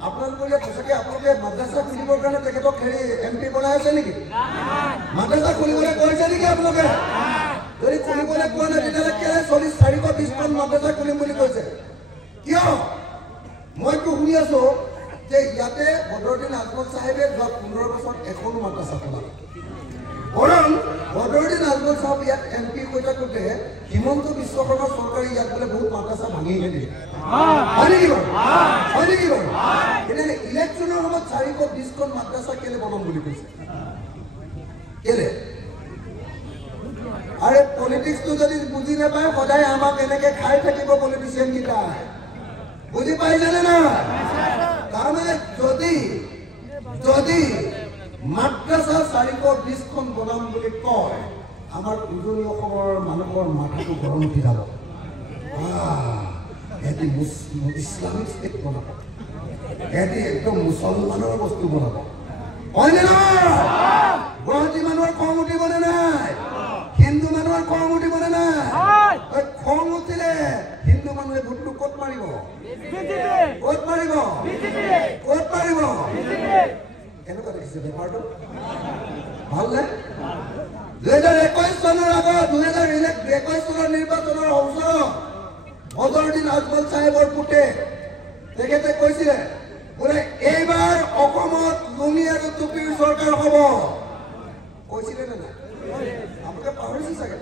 আপোনালোকে সঁচাকৈ আপোনালোকে মাদ্ৰাছা খুলিবৰ কাৰণে তেখেতক MP বনাই আছে নেকি মাদ্ৰাছা খুলিবলৈ কৈছে নেকি আপোনালোকে যদি খুলিবলৈ কোৱা নাই তেতিয়াহ'লে কেলে 420খন মাদ্ৰাছা খুলিম বুলি কৈছে কিয় মইতো শুনি আছো যে ইয়াতে বদৰুদ্দিন আজমল চাহেবে যোৱা 15 বছৰত এখনো মাদ্ৰাছা খোলা বৰং বদৰুদ্দিন আজমল চাহেব ইয়াত MP হৈ থাকোঁতে হিমন্ত বিশ্ব শৰ্মা চৰকাৰে ইয়াত বোলে বহুত মাদ্ৰাছা ভাঙি দিলে হয় নেকি বাৰু এতিয়া ইলেকশ্যনৰ সময়ত 420খন মাদ্ৰাছা কেলে বনাম বুলি কৈছে কেলে আরে পলিটিক্স তো যদি বুঝি না পায় সদায় আমাক এনেকে খাই থাকিব পলিটিশিয়ান কিটা বুঝি পাইছে না তার মানে যদি মাদ্রাসা 420খন বনাম বুলি কয় আমাৰ উজনি অসমৰ মানুহৰ মাথাটো গৰম উঠি যাব এটি ইসলামিক স্টেট বনাব এটি একদম মুছলমানৰ বস্তু বনাব হয়নে না গুৱাহাটী মানুহৰ খং উঠিবনে নাই হিন্দু মানুহৰ খং উঠিবনে নাই খং উঠিলে হিন্দু মানুহে ভোটটো ক'ত মাৰিব কেনেকুৱা দেখিছে বেপাৰটো ভালনে 2021 চনৰ আগত 2021 চনৰ নিৰ্বাচনৰ অৱসৰত বদৰুদ্দিন আজমল চাহেবৰ পুতে তেখেতে কৈছিলে বোলে এইবাৰ অসমত লুঙি আৰু টুপিৰ চৰকাৰ হ'ব কৈছিলে নে নাই আপোনালোকে পাহৰিছে চাগে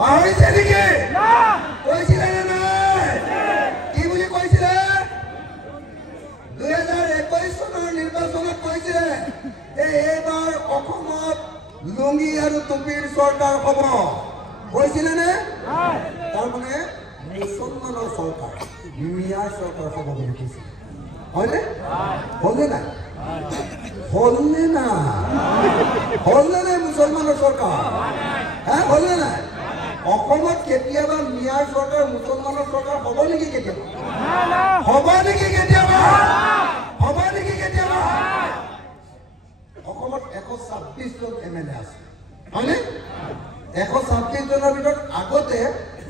পাহৰিছে নেকি কৈছিলে নে নাই কি বুলি কৈছিলে 2021 চনৰ নিৰ্বাচনত কৈছিলে যে এইবাৰ অসমত লুঙি আৰু টুপিৰ চৰকাৰ হ'ব কৈছিলে নে তাৰমানে মুছলমানৰ চৰকাৰ মিয়াৰ চৰকাৰ হ'ব বুলি কৈছিলে হয়নে হ'লনে নাই মুছলমানৰ চৰকাৰ হ'লনে নাই অসমত কেতিয়াবা মিয়াৰ চৰকাৰ মুছলমানৰ চৰকাৰ হ'ব নেকি কেতিয়াবা অসমত 126 জন MLA আছে হয়নে 126 জনৰ ভিতৰত আগতে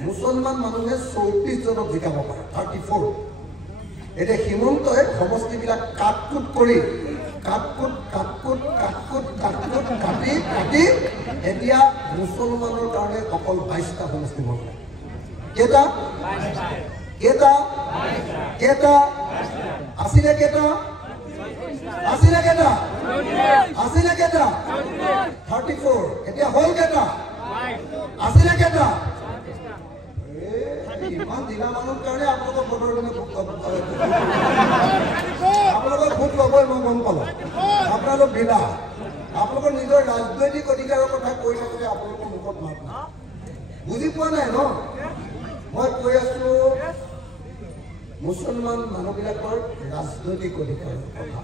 মুছলমান মানুহে 34 জনক জিকাব পাৰে 34 এতিয়া হিমন্তই সমষ্টিবিলাক কাটকুট কৰি কাটি এতিয়া মুছলমানৰ কাৰণে অকল 22টা সমষ্টি বনায় কেইটা আছিলে কেইটা 34 এতিয়া হ'ল কেইটা আছিলে কেইটা ইমান দিনা মানুহৰ কাৰণে আপোনালোকৰ ভোট ল'বই মই গম পালোঁ আপোনালোক দিলা আপোনালোকৰ নিজৰ ৰাজনৈতিক অধিকাৰৰ কথা কৈ থাকোঁতে আপোনালোকৰ মুখত মাত নাই বুজি পোৱা নাই ন মই কৈ আছোঁ মুছলমান মানুহবিলাকৰ ৰাজনৈতিক অধিকাৰৰ কথা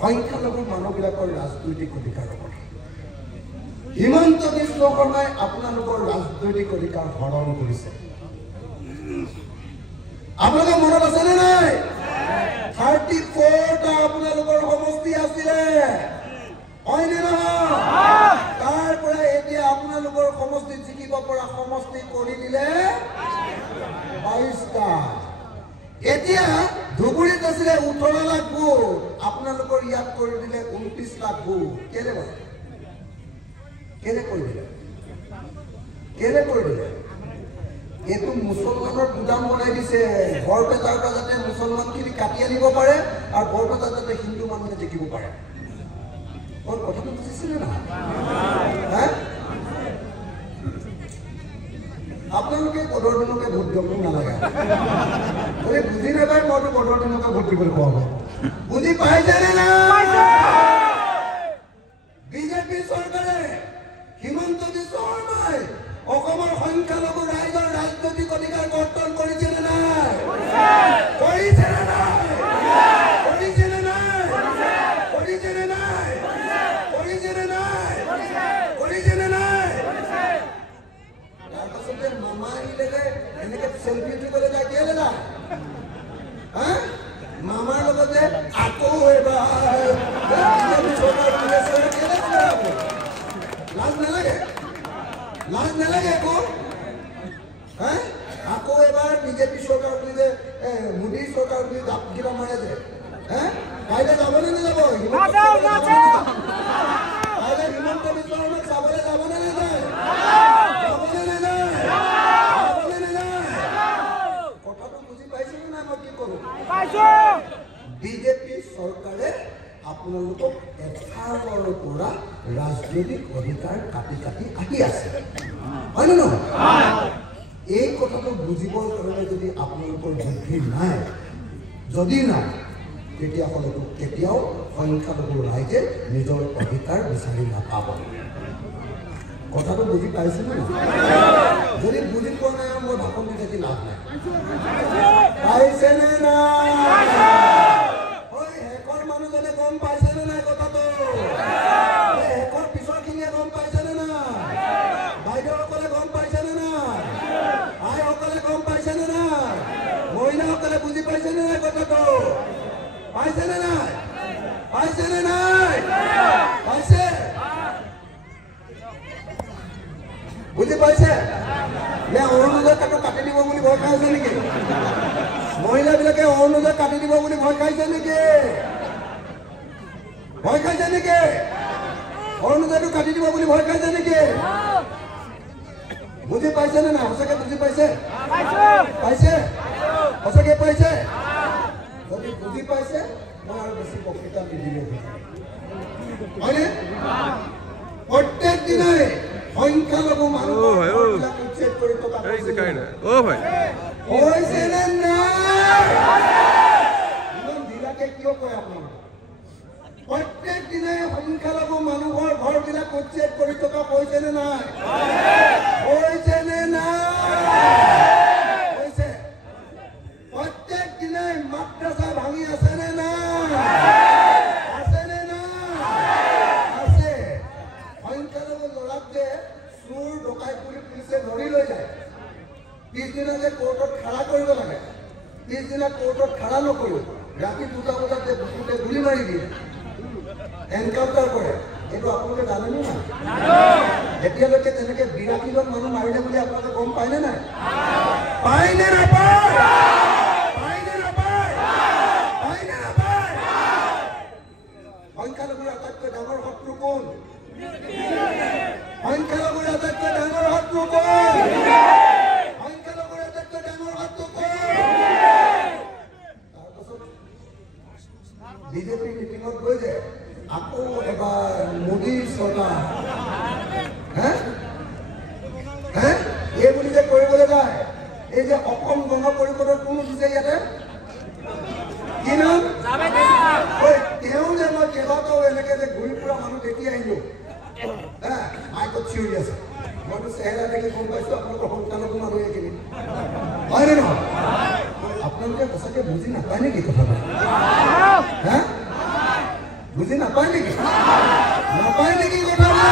সংখ্যালঘু মানুহবিলাকৰ ৰাজনৈতিক অধিকাৰৰ কথা হিমন্ত বিশ্ব শৰ্মাই আপোনালোকৰ ৰাজনৈতিক অধিকাৰ হৰণ কৰিছে আপোনালোকৰ মনত আছেনে নাই 34টা কৰি দিলে 22টা। এতিয়া ধুবুৰীত আছিলে 18 লাখ ভোট, আপোনালোকৰ ইয়াত কৰি দিলে 29 লাখ ভোট। কেলে বাৰু? কেলে কৰি দিলে? কেলে কৰি দিলে? এইটো মুছলমানৰ গুদাম বনাই দিছে, বৰপেটাৰ পৰা যাতে মুছলমানখিনি কাটি আনিব পাৰে আৰু বৰপেটাত যাতে হিন্দু মানুহে জিকিব পাৰে। কথাটো বুজিছিলে না? আপোনালোকে কদৰ দিনকে ভোট দিব নালাগে। যদি বুজি নাপায় মইতো কদৰ দিনকে ভোট দিবলৈ কোৱা হ'ব। বুজি পাইছেনে না? বিজেপি চৰকাৰে হিমন্ত বিশ্ব শৰ্মাই অসমৰ সংখ্যালঘু ৰাইজৰ ৰাজনৈতিক অধিকাৰ কৰ্তন কৰিছেনে নাই? কৰিছেনে নাই? কৰিছেনে নাই? কৰিছেনে নাই? কৰিছেনে নাই? কৰিছেনে নাই? তাৰপাছতে মামা আহিলে এনেকে চেলফি উঠিবলৈ যায় কেলে না? মামাৰ লগতে আকৌ এবাৰ লাজ নালাগে? লাজ নালাগে আকৌ? আকৌ এবাৰ বিজেপি চৰকাৰ বুলি যে মোদী চৰকাৰ বুলি কিবা মাৰে যে কাইলৈ যাবনে নাযাব? কাইলৈ হিমন্ত বিশ্ব শৰ্মাক চাবলৈ যাবনে নাযায়? যাবনে নাযায়? যাবনে নাযায়? কথাটো বুজি পাইছেনে নাই মই কি কৰো? বিজেপি চৰকাৰে আপোনালোকক এফালৰ পৰা ৰাজনৈতিক অধিকাৰ কাটি কাটি আহি আছে, হয় নে নহয়? এই কথাটো বুজিবৰ কাৰণে যদি আপোনালোকৰ বুদ্ধি নাই, যদি নাই, তেতিয়াহ'লেতো কেতিয়াও সংখ্যালঘু ৰাইজে নিজৰ অধিকাৰ বিচাৰি নাপাব। কথাটো বুজি পাইছেনে নাই? যদি বুজি পোৱা নাই মই ভাষণ দি থাকি লাভ নাই। পাইছেনে নাই? শেষৰ মানুহজনে গম পাইছেনে নাই কথাটো? শেষৰ পিছৰখিনিয়ে গম পাইছেনে নাই? বাইদেউসকলে গম পাইছেনে নাই? আইসকলে গম পাইছেনে নাই? মহিলাসকলে বুজি পাইছেনে নাই কথাটো? পাইছেনে নাই? পাইছেনে নাই? পাইছে? বুজি পাইছে? নে অৰুণোদয় কাটি দিব বুলি ভয় খাইছে নেকি? মহিলাবিলাকে অৰুণোদয় কাটি দিব বুলি ভয় খাইছে নেকি? ভয় খাইছে নেকি? অৰুণোদয়টো কাটি দিব বুলি ভয় খাইছে নেকি? বুজি পাইছে নে নাই? সঁচাকে বুজি পাইছে? পাইছে? সঁচাকে পাইছে? যদি বুজি পাইছে মই আৰু বেছি বক্তৃতা নিদিলে হয়নে? প্ৰত্যেক দিনাই সংখ্যালঘু মানুহ উচ্ছেদ কৰি থকা হৈছে নে নাই? ইমান ঢিলাকে কিয় কয় আপোনালোকে? প্ৰত্যেক দিনাই সংখ্যালঘু মানুহৰ ঘৰবিলাক উচ্ছেদ কৰি থকা হৈছে নে নাই? হৈছে নে নাই? হৈছে। প্ৰত্যেক দিনাই মাদ্ৰাছা ভাঙি আছে নে নাই? আছে নে নাই? আছে। সংখ্যালঘু ল'ৰাক যে চোৰ ডকাইত বুলি পুলিচে ধৰি লৈ যায়, পিছদিনা যে কোৰ্টত খাৰা কৰিব লাগে, পিছদিনা কোৰ্টত খাৰা নকৰিব, ৰাতি 2টা বজাত যে বুকুতে গুলি মাৰি দিয়ে, এনকাউণ্টাৰ কৰে। এইটো আপোনালোকে জানেনে নাই? এতিয়ালৈকে তেনেকে 82জন মানুহ মাৰিলে বুলি আপোনালোকে গম পায়নে নাই? পায়নে নাপায়? পায়নে নাপায়? পায়নে নাপায়? সংখ্যালঘুৰ আটাইতকৈ ডাঙৰ শত্ৰু কোন? সংখ্যালঘুৰ আটাইতকৈ ডাঙৰ শত্ৰু কোন? সংখ্যালঘুৰ আটাইতকৈ ডাঙৰ শত্ৰু কোন? তাৰপাছত বিজেপি মিটিঙত গৈ যে আকৌ এবাৰ মোদী চৰকাৰ এই বুলি যে কৰিবলৈ যায়, এই যে অসম গণ পৰিষদৰ কোনো দিছে ইয়াতে কি নাম? তেওঁ যে মই কেইবাটাও এনেকে যে ঘূৰি ফুৰা মানুহ দেখি আহিলো, মাইকত চিঞৰি আছে, মইতো চেহেৰা দেখি গম পাইছো আপোনালোকৰ সংখ্যালঘু মানুহ এইখিনি, হয় নে নহয়? আপোনালোকে সঁচাকে বুজি নাপায় নেকি কথাটো? বুজি নাপায় নেকি? নাপায় নেকি কথাবিলাক?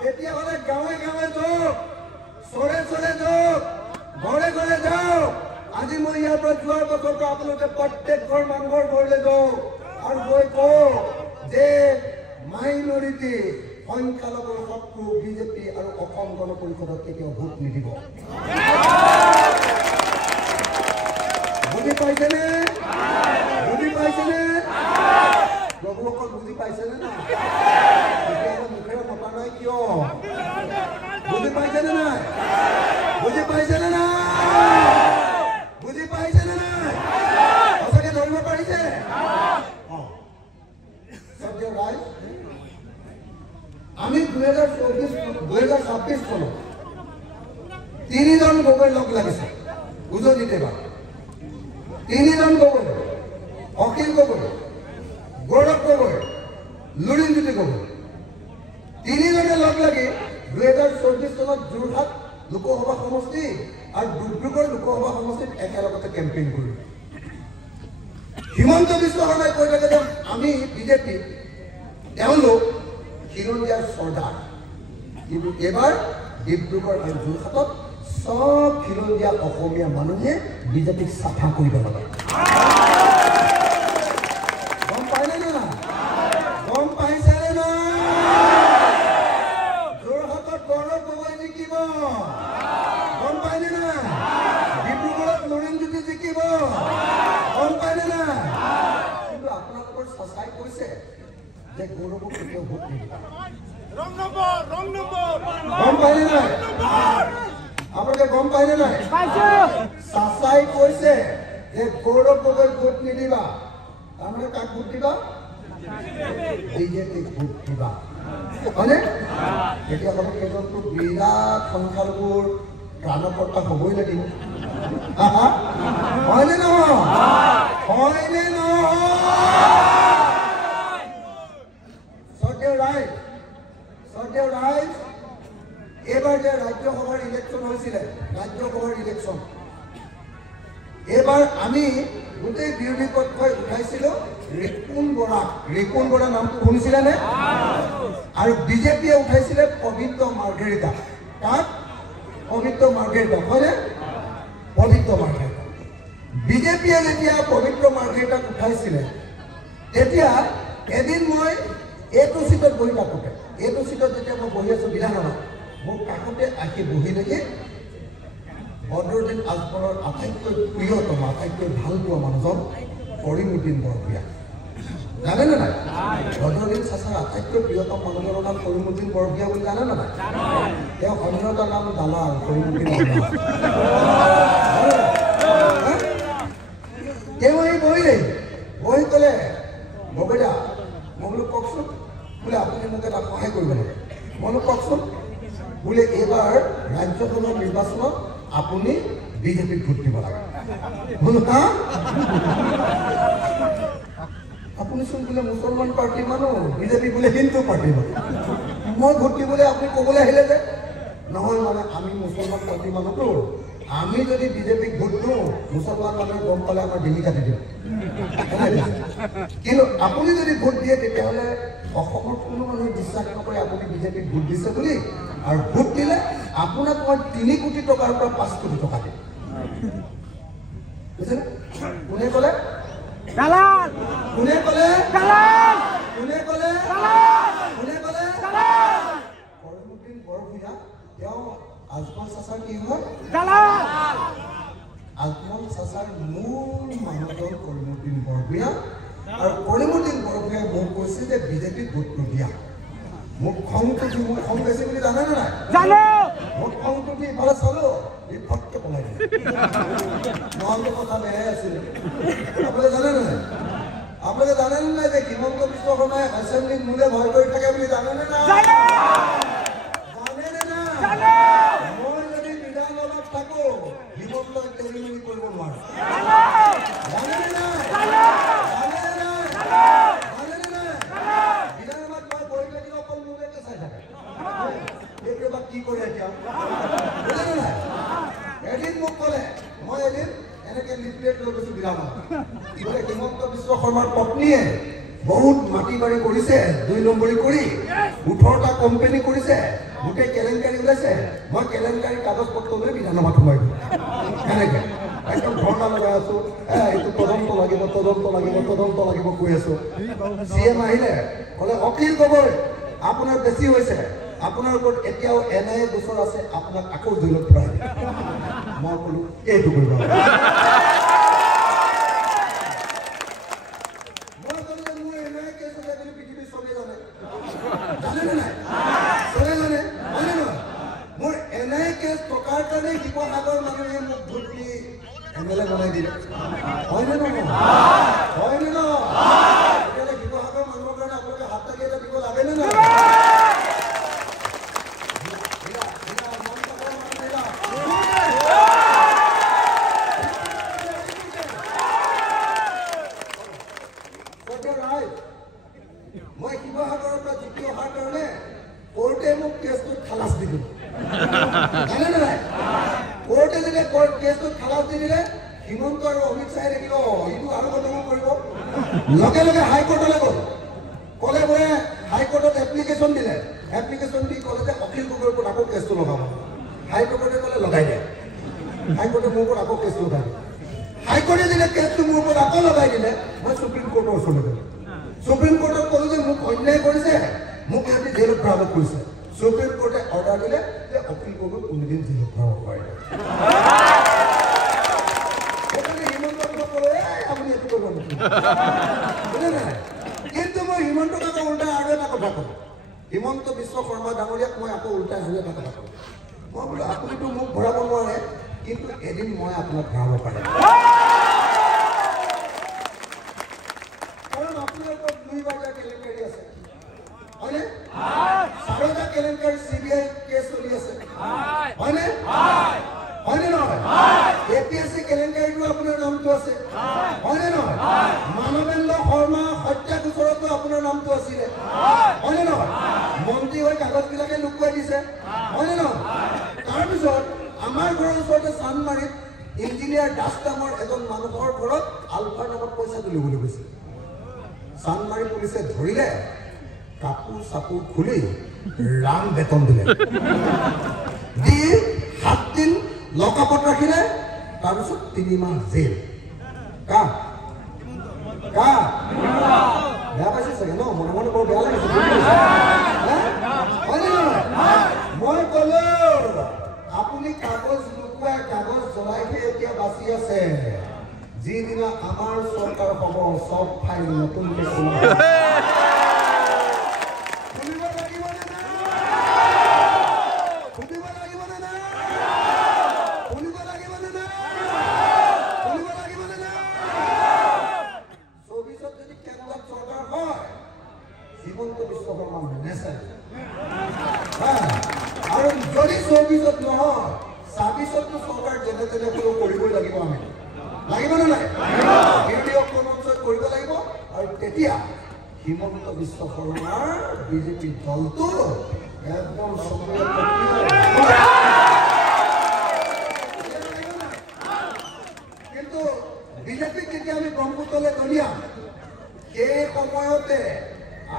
তেতিয়াহ'লে গাঁৱে গাঁৱে যাওক, চৰে চৰে যাওক, ঘৰে ঘৰে যাওক। আজি মই ইয়াৰ পৰা যোৱাৰ বছৰটো আপোনালোকে প্ৰত্যেক ঘৰ মানুহৰ ঘৰলৈ যাওক আৰু গৈ কওক যে মাইনৰিটি সংখ্যালঘুৰ শত্ৰু বিজেপি আৰু অসম গণ পৰিষদক কেতিয়াও ভোট নিদিব বুজি পাইছেনে প্ৰভুসকল বুজি পাইছেনে না তেতিয়াহ'লে মুখেৰে মতা নাই কিয় বুজি পাইছেনে নাই সঁচাকে ধৰিব পাৰিছে আমি 2026 চনত 3জন গগৈ লগ লাগিছে উজনিত এবাৰ 3জন গগৈ অখিল গগৈ গৌৰৱ গগৈ লুৰিণজ্যোতি গগৈ 3জনে লগ লাগি 2024 চনত যোৰহাট লোকসভা সমষ্টি আৰু ডিব্ৰুগড় লোকসভা সমষ্টিত একেলগতে কেম্পেইন কৰিলো হিমন্ত বিশ্ব শৰ্মাই কৈ থাকে যে আমি বিজেপি তেওঁলোক খিলঞ্জীয়াৰ চৰ্দাৰ কিন্তু এবাৰ ডিব্ৰুগড় আৰু যোৰহাটত সব খিলঞ্জীয়া অসমীয়া মানুহে বিজেপিক চাফা কৰিব লাগে গম পাইছেনে না যোৰহাটত গৌৰৱ গগৈ জিকিব গম পাইনে না ডিব্ৰুগড়ত লুৰিণজ্যোতি জিকিব গম পাইনে না কিন্তু আপোনালোকৰ সঁচাই কৈছে যে গৌৰৱক কেতিয়াও ভোট নিদিব গম পাইনে নাই আপোনালোকে গম পাইনে নাই সঁচাই কৈছে যে গৌৰৱ গগৈ ভোট নিদিবা তাৰমানে কাক ভোট দিবা বিজেপিক ভোট দিবা হয়নে তেতিয়াহ'লে কেইজনটো বিৰাট সংখ্যালঘুৰ প্ৰাণকৰ্তা হ'বই লাগিব হয়নে নহয় সৰ্দেউ ৰাইজ এইবাৰ যে ৰাজ্যসভাৰ ইলেকশ্যন হৈছিলে এইবাৰ আমি গোটেই বিৰোধী পক্ষই উঠাইছিলো ৰিপুণ বৰা নামটো শুনিছিলেনে আৰু বিজেপিয়ে উঠাইছিলে পবিত্ৰ মাৰ্ঘেৰিটা কাক পবিত্ৰ মাৰ্ঘেৰিটা হয়নে পবিত্ৰ মাৰ্ঘেৰিটা বিজেপিয়ে যেতিয়া পবিত্ৰ মাৰ্ঘেৰিটাক উঠাইছিলে তেতিয়া এদিন মই এইটো চিটত বহি থাকোঁতে এইটো চিটত যেতিয়া মই বহি আছো বিধানসভাত মোৰ কাষতে আহি বহি দেখি বদৰুদ্দিন আজমলৰ আটাইতকৈ প্ৰিয়তম আটাইতকৈ ভাল পোৱা মানুহজন কৰিমুদ্দিন বৰভূঞা জানেনে নাই বদৰুদ্দিন চাচাৰ আটাইতকৈ প্ৰিয়তম মানুহজনৰ নাম কৰিমুদ্দিন বৰভূঞা বুলি জানেনে নাই তেওঁ অন্য এটা নাম দালাল কৰিমুদ্দিন তেওঁ আহি বহিলে বহি ক'লে গগৈদা মই বোলো কওকচোন বোলে আপুনি মোক এটা সহায় কৰিব লাগে মই বোলো কওকচোন বোলে এইবাৰ ৰাজ্যসভাৰ নিৰ্বাচনত আপুনি বিজেপিক ভোট দিব লাগে বোলো আপুনি চোন বোলে মুছলমান পাৰ্টিৰ মানুহ বিজেপি বোলে হিন্দু পাৰ্টিৰ মানুহ মই ভোট দিবলৈ আপুনি ক'বলৈ আহিলে যে নহয় মানে আমি মুছলমান পাৰ্টিৰ মানুহটো আমি যদি বিজেপিক ভোট দিওঁ মুছলমান মানুহে গম পালে আমাৰ ডিঙি কাটি দিওঁ কিন্তু আপুনি যদি ভোট দিয়ে তেতিয়াহ'লে অসমৰ কোনো মানুহে বিশ্বাস নকৰে আপুনি বিজেপিক ভোট দিছে বুলি আৰু ভোট দিলে আপোনাক মই 3 কোটি টকাৰ পৰা 5 কোটি টকা দিম বুজিছেনে কোনে ক'লে দালাল কোনে ক'লে দালাল কোনে ক'লে দালাল কোনে ক'লে দালাল কৰিমুদ্দিন বৰভূঞা তেওঁ আজমল চাচাৰ কি হয় দালাল আজমল চাচাৰ মূল মানুহজন কৰিমুদ্দিন বৰভূঞা আৰু কৰিমুদ্দিন বৰভূঞাই মোক কৈছে যে বিজেপিক ভোট নিদিয়া মোক খংটো দি মোক খং বেছি বুলি জানেনে নাই জানো মোক খংটো দি ইফালে চালো ফটকে পলাই দিলে নহ'লে কথা বেয়াই আছিলে আপোনালোকে জানেনে নাই যে হিমন্ত বিশ্ব শৰ্মাই এছেম্বলিত মোলে ভয় কৰি থাকে বুলি জানেনে নাই জানেনে নাই মই যদি বিধানসভাত থাকো হিমন্তক খেলিমেলি কৰিব নোৱাৰো জানেনে নাই বিধানসভাত মই বহি থাকিলে অকল মোলৈকে চাই থাকে এইটো এবাৰ কি কৰে এতিয়া বুজিলে নাই এদিন মোক ক'লে মই এদিন এনেকৈ লিফলেট লৈ গৈছোঁ বিধানসভাত বোলে হিমন্ত বিশ্ব শৰ্মাৰ পত্নীয়ে বহুত মাটি বাৰী কৰিছে 2 নম্বৰী কৰি 18টা কোম্পানী কৰিছে গোটেই কেলেংকাৰী ওলাইছে মই কেলেংকাৰী কাগজ পত্ৰ লৈ বিধানসভাত সোমাই গ'লো এনেকৈ একদম ধৰ্ণা লগাই আছোঁ এইটো তদন্ত লাগিব কৈ আছোঁ CM আহিলে ক'লে অখিল গগৈ আপোনাৰ বেছি হৈছে আপোনাৰ ওপৰত এতিয়াও এনআইএ গোচৰ আছে আপোনাক আকৌ জেলত ভৰাই মই ক'লো এইটো কৰিব মই ক'লো যে মোৰ এনআইএ কেছ আছে বুলি পৃথিৱীৰ চবেই জানে নাই চবেই জানে হয়নে নহয় মোৰ এনআইএ কেছ টকাৰ কাৰণে শিৱসাগৰ মানুহে মোক ভোট দি এমএলএ বনাই দিলে হয়নে নহয় হয়নে নহয় এতিয়া শিৱসাগৰ মানুহৰ কাৰণে আপোনালোকে হাত তাকি এটা দিব লাগেনে নহয় মই শিৱসাগৰৰ পৰা জিকি অহাৰ কাৰণে কোৰ্টে মোক কেছটো খালাচ দি দিলে জানেনে নাই কোৰ্টে যেতিয়া কেছটো খালাচ দি দিলে হিমন্ত আৰু অমিত শ্বাহে দেখিব এইটো আৰু বদনাম কৰিব লগে লগে হাইকোৰ্টলৈ গ'ল ক'লে বোলে হাইকোৰ্টত এপ্লিকেশ্যন দিলে এপ্লিকেশ্যন দি ক'লে যে অখিল গগৈৰ ওপৰত আকৌ কেছটো লগাব হাইকোৰ্টে ক'লে লগাই দিয়ে হাইকোৰ্টে মোৰ ওপৰত আকৌ কেছটো লগাই দিয়ে হাইকোৰ্টে যেতিয়া কেছটো মোৰ ওপৰত আকৌ লগাই দিলে মই সুপ্ৰিম কোৰ্টৰ ওচৰলৈ গ'লো সুপ্ৰিম কোৰ্টত ক'লো যে মোক অন্যায় কৰিছে মোক সিহঁতে জেলত ভৰাব কৰিছে সুপ্ৰিম কোৰ্টে অৰ্ডাৰ দিলে যে অখিল গগৈ কোনোদিন জেলত ভৰাব পাৰে সেইকাৰণে হিমন্তক ক'লো আপুনি এইটো কৰিব নেকি বুজে নাই কিন্তু মই হিমন্তক আকৌ উল্টাই আৰু এটা কথা ক'লো হিমন্ত বিশ্ব শৰ্মা ডাঙৰীয়াক মই আকৌ উল্টাই আৰু এটা কথা ক'লো মই বোলো আপুনিতো মোক ভৰাব নোৱাৰে কিন্তু এদিন মই আপোনাক ভৰাব পাৰিম কাৰণ আপোনাৰ ওপৰত 2 কেলেংকাৰী আছে হয়নে চাৰিটা কেলেংকাৰী চিবিআই কেছ চলি আছে হয়নে হয়নে নহয় এপিএছচি কেলেংকাৰীটো আপোনাৰ নামটো আছে হয়নে নহয় মানৱেন্দ্ৰ শৰ্মা হত্যা গোচৰতো আপোনাৰ নামটো আছিলে হয়নে নহয় মন্ত্ৰী হৈ কাগজবিলাকে লুকুৱাই দিছে হয়নে নহয় তাৰপিছত আমাৰ ঘৰৰ ওচৰতে চান্দমাৰীত ইঞ্জিনিয়াৰ দাস নামৰ এজন মানুহৰ ঘৰত আলফাৰ নামত পইচা তুলিবলৈ গৈছিল চান্দমাৰী পুলিচে ধৰিলে কাপোৰ চাপোৰ খুলি ৰাম বেতন দিলে দি 7 দিন লকআপত ৰাখিলে তাৰপিছত 3 মাহ জেল কা বেয়া পাইছে চাগে ন মনে মনে বৰ বেয়া লাগিছে মই ক'লো আপুনি কাগজ লুকুৱাই কাগজ জ্বলাইহে এতিয়া বাচি আছে যিদিনা আমাৰ চৰকাৰ হ'ব চব ফাইল নতুনকৈ খোলা হিমন্ত বিশ্ব শৰ্মা নেচাই আৰু যদি 24ত নহয় 26ততো চৰকাৰ যেনে তেনে কৰিবই লাগিব আমি লাগিব নে নাই বিৰোধী ঐক্যমঞ্চত কৰিব লাগিব আৰু তেতিয়া হিমন্ত বিশ্ব শৰ্মাৰ বিজেপি দলটো একদম কিন্তু বিজেপিক যেতিয়া আমি ব্ৰহ্মপুত্ৰলৈ দলিয়াম সেই সময়তে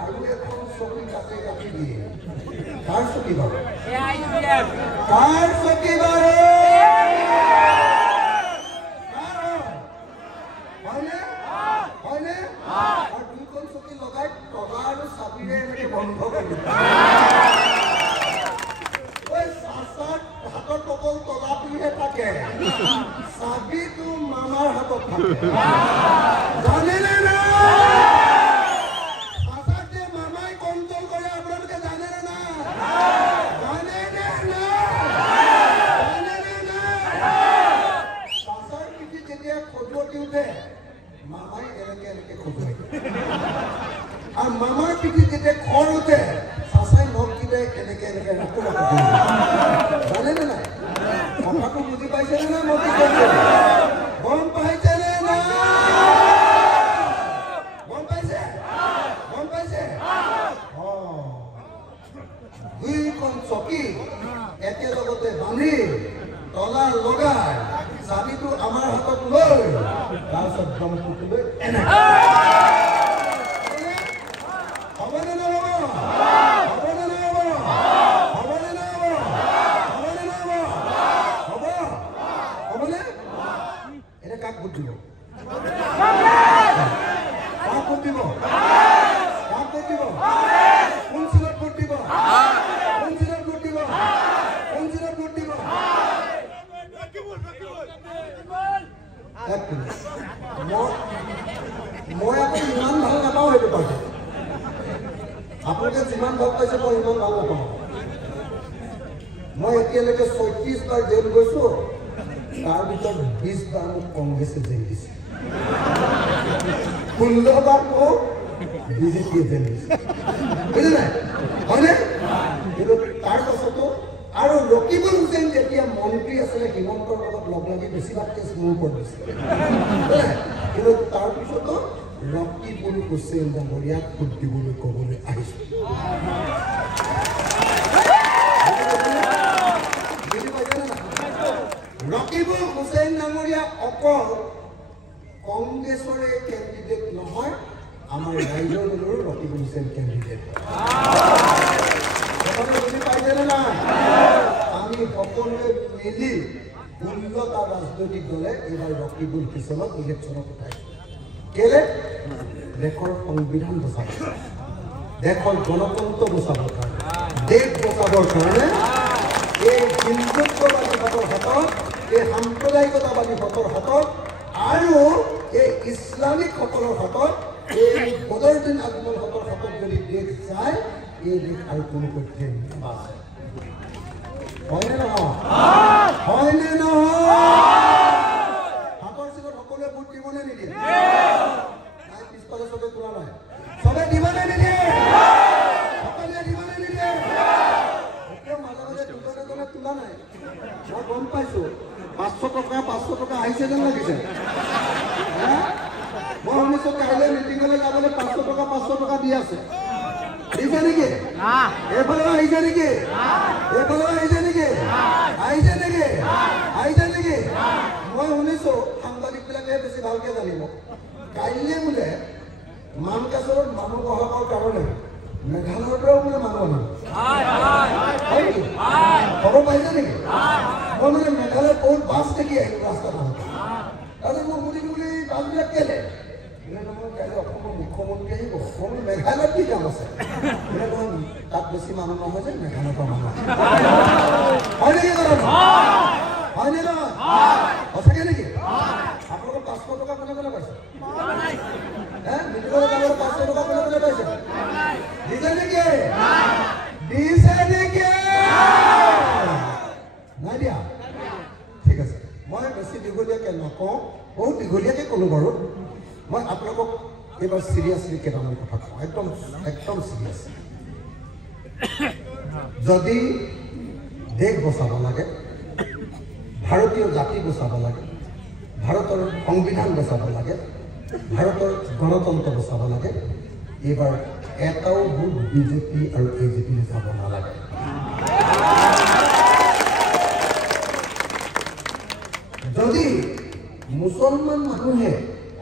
আৰু এখন চকী কাটি ৰাখি দিয়ে কাৰ চকী বাৰু কাৰ চকী বাৰু হয়নে হয়নে আৰু 2খন চকী লগাই টকা আৰু চাবিৰে এনেকৈ বন্ধ কৰি হাতত অকল তলাটোহে থাকে চাবিটো মামাৰ হাতত থাকে জানেনে না মামাই এনেকে এনেকে খজুৱাই আৰু মামাৰ পিঠিত যেতিয়া খৰ উঠে চাচাই নখকেইটাই এনেকে এনেকে ৰাখো ৰাখো জানেনে নাই কথাটো বুজি পাইছেনে নাই মই কি কৈছো গম পাইছেনে নাই গম পাইছে 2খন চকী একেলগতে বান্ধি তলা লগাই চাবিটো আমাৰ হাতত লৈ তাৰপিছত ব্ৰহ্মপুত্ৰলৈ এনেকে হ'বনে নহ'ব হ'বনে নহ'ব হ'বনে নহ'ব হ'বনে নহ'ব হ'ব হ'বনে এতিয়া কাক ভোট দিব কাক ভোট দিব কোন চিলত ভোট দিব মই আকৌ ইমান ভাল নাপাওঁ সেইটো পাৰ্টি আপোনালোকে যিমান ভাল পাইছে মই ইমান ভাল নাপাওঁ মই এতিয়ালৈকে ৩৬ বাৰ জেল গৈছোঁ তাৰ ভিতৰত ২০ বাৰ মোক কংগ্ৰেছে জেল দিছে ১৬ বাৰ মোক বিজেপিয়ে জেল দিছে বুজিলে নাই হয়নে কিন্তু তাৰ পাছতো আৰু ৰকিবুল হুছেইন যেতিয়া মন্ত্ৰী আছিলে হিমন্তৰ লগত লগ লাগি বেছিভাগ কেছ মোৰ ওপৰত দিছিলে কিন্তু তাৰপিছতো ৰকিবুল হুছেইন ডাঙৰীয়াক ভোট দিবলৈ ক'বলৈ আহিছোঁ ৰকিবুল হুছেইন ডাঙৰীয়া অকল কংগ্ৰেছৰে কেণ্ডিডেট নহয় আমাৰ ৰাইজৰ দলৰো ৰকিবুল হুছেইন কেণ্ডিডেট বুজি পাইছেনে নাই আমি সকলোৱে মিলি ১৬টা ৰাজনৈতিক দলে এইবাৰ ৰকিবুল হুছেইনক ইলেকশ্যনত উঠাইছে কেলে দেশৰ সংবিধান বচাবৰ দেশৰ গণতন্ত্ৰ বচাবৰ কাৰণে দেশ বচাবৰ কাৰণে এই হিন্দুত্ববাদী হাতৰ হাতত এই সাম্প্ৰদায়িকতাবাদী হাতৰ হাতত আৰু এই ইছলামিকসকলৰ হাতত এই বদৰুদ্দিন আজমল হাতৰ হাতত যদি দেশ যায় এই দেশ আৰু কোনো পক্ষে নাবাচে হয়নে নহয় হয়নে নহয় হাতৰ চিনত সকলোৱে ভোট দিবনে নিদিয়ে নাই পিছফালে চবে তোলা নাই চবে দিবনে নিদিয়ে সকলোৱে দিবনে নিদিয়ে এতিয়াও মাজে মাজে দুজনে তোলা নাই মই গম পাইছোঁ ৫০০ টকা আহিছে যেন লাগিছে মই শুনিছোঁ কাইলৈ মিটিঙলৈ যাবলৈ ৫০০ টকা দি আছে দিছে নেকি এইফালে আহিছে নেকি এইফালে আহিছে নেকি আহিছে নেকি আহিছে নেকি মই শুনিছোঁ সাংবাদিকবিলাকে বেছি ভালকৈ জানিব কাইলৈ বোলে মানকাচৰত মানুহ বহাবৰ কাৰণে মেঘালয়ৰ পৰাও বোলে মানুহ আহিব খবৰ পাইছে নেকি মই মানে মেঘালয়ত বহুত বাছ দেখি আহিলোঁ ৰাস্তাত তাৰপিছত মই সুধিলোঁ বুলি বাছবিলাক কেলে কাইলৈ অসমৰ মুখ্যমন্ত্ৰী আহিব মই মেঘালয়ত কি কাম আছে তাত বেছি মানুহ নহয় যে মেঘালয়ৰ পৰা মানুহ হয় নেকি হয়নে নহয় সঁচাকৈ নেকি আপোনালোকৰ ৫০০ টকা কোনে কোনে পাইছে মিটিঙলৈ যাবলৈ ৫০০ টকা কোনে কোনে পাইছে দিছে নেকি দিছে নেকি নাই দিয়া ঠিক আছে মই বেছি দীঘলীয়াকৈ নকওঁ বহুত দীঘলীয়াকৈ ক'লোঁ বাৰু মই আপোনালোকক এইবাৰ চিৰিয়াছলি কেইটামান কথা কওঁ একদম একদম চিৰিয়াছ যদি দেশ বচাব লাগে ভাৰতীয় জাতি বচাব লাগে ভাৰতৰ সংবিধান বচাব লাগে ভাৰতৰ গণতন্ত্ৰ বচাব লাগে এইবাৰ এটাও ভোট বিজেপি আৰু এজেপিলৈ যাব নালাগে যদি মুছলমান মানুহে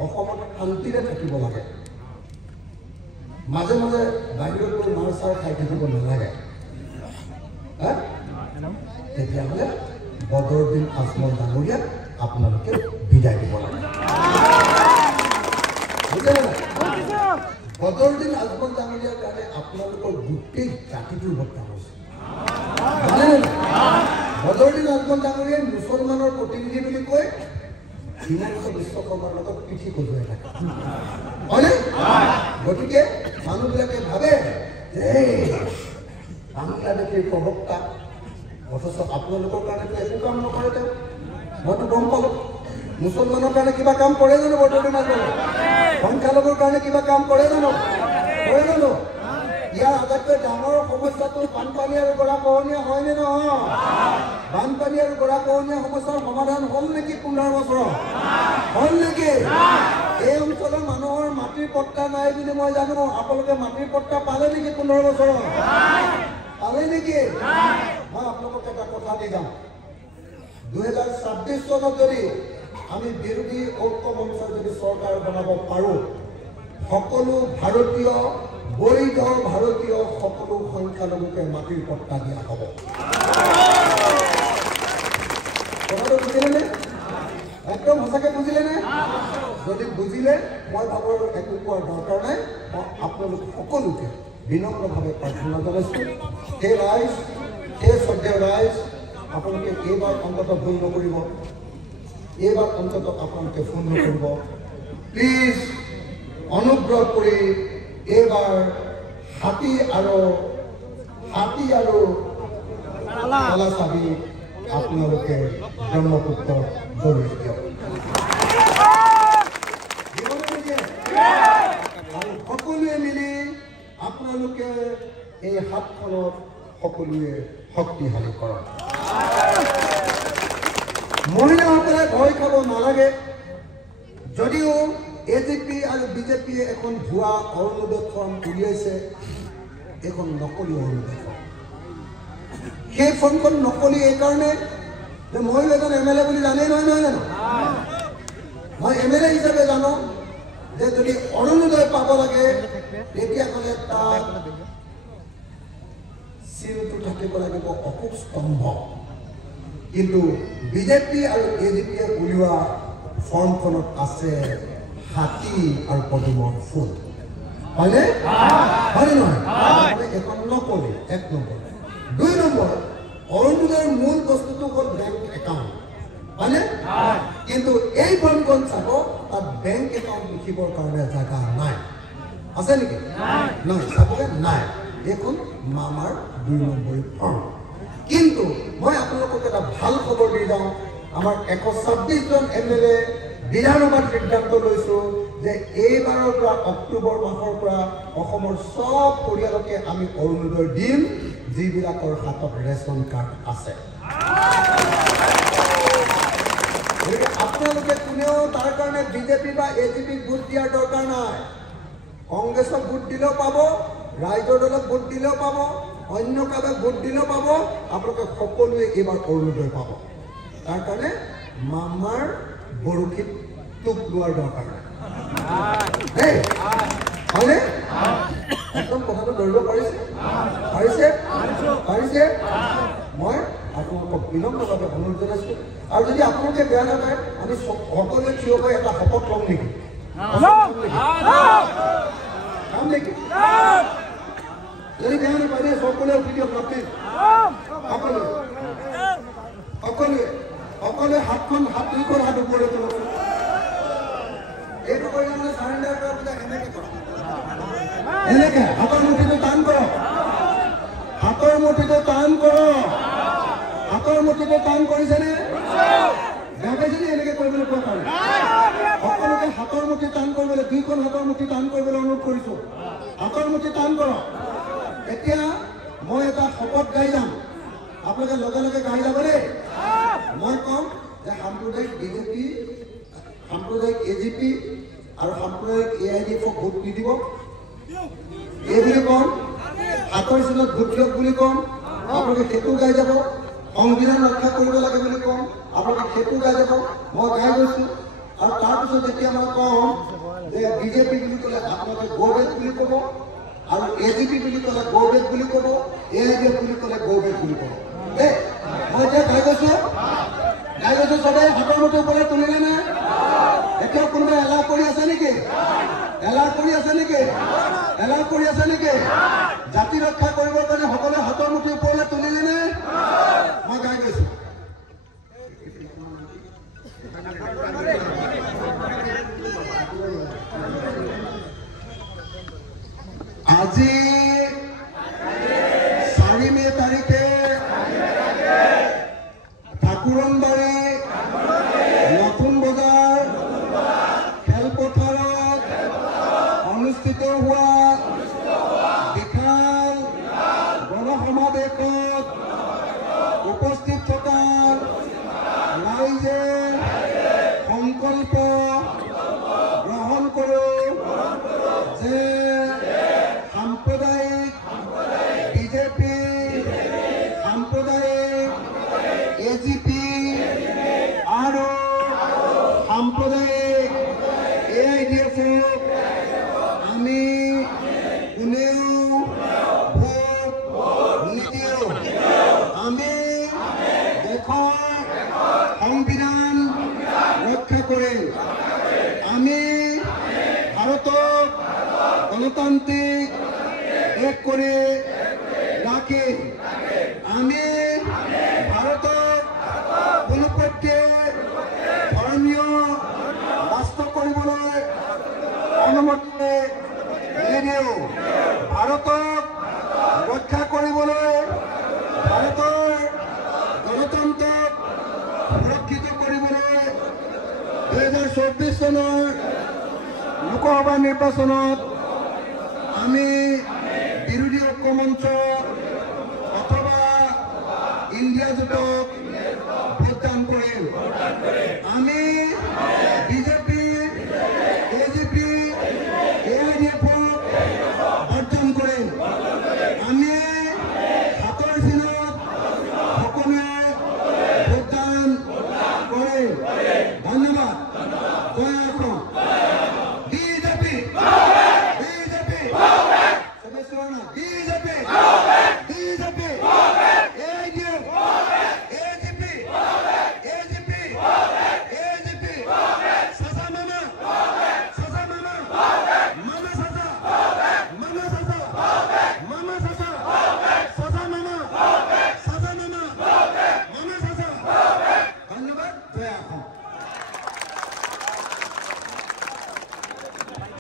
অসমত শান্তিৰে থাকিব লাগে মাজে মাজে বাহিৰত গৈ মাৰ চাৰ খাই থাকিব নালাগে তেতিয়াহ'লে বদৰুদ্দিন আজমল ডাঙৰীয়াক আপোনালোকে বিদায় দিব লাগে বুজিলে নাই বদৰুদ্দিন আজমল ডাঙৰীয়াৰ কাৰণে আপোনালোকৰ গোটেই জাতিটোৰ হত্যা হৈছে জানেনে নাই বদৰুদ্দিন আজমল ডাঙৰীয়াই মুছলমানৰ প্ৰতিনিধি বুলি কৈ হিমন্ত বিশ্ব শৰ্মাৰ লগত পিঠি খজুৱাই থাকে হয়নে গতিকে মানুহবিলাকে ভাবে যে বাংলাদেশীৰ প্ৰবক্তা অথচ আপোনালোকৰ কাৰণেতো একো কাম নকৰে তেওঁ মইতো গম পালোঁ মুছলমানৰ কাৰণে কিবা কাম কৰে জানো বদৰুদ্দিন আজমলে সংখ্যালঘুৰ কাৰণে কিবা কাম কৰে জানো ইয়াৰ আটাইতকৈ ডাঙৰ সমস্যাটো বানপানী আৰু গৰাখহনীয়া হয়নে নহয় বানপানী আৰু গৰাখহনীয়া সমস্যাৰ সমাধান হ'ল নেকি 15 বছৰত হ'ল নেকি এই অঞ্চলৰ মানুহৰ মাটিৰ পট্টা নাই বুলি মই জানো আপোনালোকে মাটিৰ পট্টা পালে নেকি 15 বছৰত পালে নেকি মই আপোনালোকক এটা কথা দি যাম 2026 চনত যদি আমি বিৰোধী ঐক্য মঞ্চৰ যদি চৰকাৰ বনাব পাৰোঁ সকলো ভাৰতীয় বৈধ ভাৰতীয় সকলো সংখ্যালঘুকে মাটিৰ পট্টা দিয়া হ'ব কথাটো বুজিলেনে একদম সঁচাকৈ বুজিলেনে যদি বুজিলে মই ভাবোঁ একো কোৱাৰ দৰকাৰ নাই মই আপোনালোক সকলোকে বিনম্ৰভাৱে প্ৰাৰ্থনা জনাইছোঁ সেই ৰাইজ সেই শ্ৰদ্ধেয় ৰাইজ আপোনালোকে এইবাৰ অন্ততঃ ভুল নকৰিব এইবাৰ অন্তত আপোনালোকে ফোন নকৰিব প্লিজ অনুগ্ৰহ কৰি এইবাৰ হাতী আৰু কলা চাবি আপোনালোকে ব্ৰহ্মপুত্ৰ দৌৰি দিয়ক আৰু সকলোৱে মিলি আপোনালোকে এই হাতখনত সকলোৱে শক্তিশালী কৰক মহিলাসকলে ভয় খাব নালাগে যদিও এজেপি আৰু বিজেপিয়ে এখন ভুৱা অৰুণোদয় ফৰ্ম উলিয়াইছে এখন নকলি অৰুণোদয় ফৰ্ম সেই ফৰ্মখন নকলি এইকাৰণে যে মই এজন এমএলএ বুলি জানেই নহয় জানো মই এমএলএ হিচাপে জানো যে যদি অৰুণোদয় পাব লাগে তেতিয়াহ'লে তাত চিনটো থাকিব লাগিব অশোক স্তম্ভ কিন্তু বিজেপি আৰু এজেপিয়ে উলিওৱা ফৰ্মখনত আছে হাতী আৰু পদুমৰ ফুল হয়নে হয়নে নহয় এখন নকলি 1 নম্বৰ 2 নম্বৰ অৰুণোদয়ৰ মূল বস্তুটো হ'ল বেংক একাউণ্ট হয়নে কিন্তু এই ফৰ্মখন চাব তাত বেংক একাউণ্ট লিখিবৰ কাৰণে জাগা নাই আছে নেকি নাই চাবগে নাই এখন মামাৰ 2 নম্বৰ ফৰ্ম কিন্তু মই আপোনালোকক এটা ভাল খবৰ দি যাওঁ আমাৰ 126 জন এমএলএ বিধানসভাত সিদ্ধান্ত লৈছো যে এইবাৰৰ পৰা অক্টোবৰ মাহৰ পৰা অসমৰ সব পৰিয়ালকে আমি অৰুণোদয় দিম যিবিলাকৰ হাতত ৰেচন কাৰ্ড আছে আপোনালোকে কোনেও তাৰ কাৰণে বিজেপি বা এজেপি ভোট দিয়াৰ দৰকাৰ নাই কংগ্ৰেছক ভোট দিলেও পাব ৰাইজৰ দলক ভোট দিলেও পাব অন্য কাবাক ভোট দিলেও পাব আপোনালোকে সকলোৱে এইবাৰ অৰুণোদয় পাব তাৰ কাৰণে মামাৰ বৰশীত টোপ লোৱাৰ দৰকাৰ নাই হয়নে একদম কথাটো ধৰিব পাৰিছে মই আপোনালোকক বিনম্ৰভাৱে অনুৰোধ জনাইছোঁ আৰু যদি আপোনালোকে বেয়া নাপায় আমি সকলোৱে থিয় হৈ এটা শপত লওঁ নেকি নেকি যদি বেয়া নাপায় সকলোৱে উঠি দিয়ক সকলোৱে হাতখন হাত দুইখন হাত ওপৰলৈ তোলক এইটো কৰি মানে চাৰেণ্ডাৰ কৰাৰ পিছত এনেকে হাতৰ মুঠিটো টান কৰক হাতৰ মুঠিটো টান কৰিছেনে বেয়া পাইছেনে এনেকে কৰিবলৈ কোৱা কাৰণে সকলোকে হাতৰ মুঠি টান কৰিবলৈ 2খন হাতৰ মুঠি টান কৰিবলৈ অনুৰোধ কৰিছো হাতৰ মুঠি টান কৰক এতিয়া মই এটা শপত গাই যাম আপোনালোকে লগে লগে গাই যাব দেই মই কম যে সাম্প্ৰদায়িক বিজেপি সাম্প্ৰদায়িক এজেপি আৰু সাম্প্ৰদায়িক এআইডিএফক ভোট নিদিব এই বুলি কম হাতৰ চিনত ভোট দিয়ক বুলি কম আপোনালোকে সেইটো গাই যাব সংবিধান ৰক্ষা কৰিব লাগে বুলি কম আপোনালোকে সেইটো গাই যাব মই গাই গৈছোঁ আৰু তাৰপিছত যেতিয়া মই কম যে বিজেপি বুলি ক'লে আপোনালোকে গৌবেট বুলি ক'ব আৰু এজেপি বুলি ক'লে গৌবেট বুলি ক'ব এআইডিএফ বুলি ক'লে গৌবেট বুলি ক'ব দেই মই এতিয়া গাই গৈছোঁ সবে হাতৰ মুঠি ওপৰত তুলিলে নে এতিয়া কোনোবাই এলাহ কৰি আছে নেকি জাতি ৰক্ষা কৰিবৰ কাৰণে সকলোৱে হাতৰ মুঠি ওপৰলৈ তুলিলে নে মই গাই গৈছোঁ আজি 4 মে তাৰিখে ঠাকুৰনবাৰী নতুন বজাৰ খেলপথাৰত অনুষ্ঠিত হোৱা বিশাল গণসমাৱেশত উপস্থিত থকা ৰাইজে সংকল্প গ্ৰহণ কৰোঁ যে সাম্প্ৰদায়িক বিজেপি সাম্প্ৰদায়িক এজেপি আৰু সাম্প্ৰদায়িক এআইডিএফক আমি কোনেও ভোট নিদিওঁ আমি দেশৰ সংবিধান ৰক্ষা কৰিম আমি ভাৰতক গণতান্ত্ৰিক দেশ কৰি ৰাখিম আমি ভাৰতক কোনো পক্ষে ধৰ্ম অনুমতি নিদিওঁ ভাৰতক ৰক্ষা কৰিবলৈ ভাৰতৰ গণতন্ত্ৰক সুৰক্ষিত কৰিবলৈ 2024 চনৰ লোকসভা নিৰ্বাচনত আমি বিৰোধী ঐক্য মঞ্চ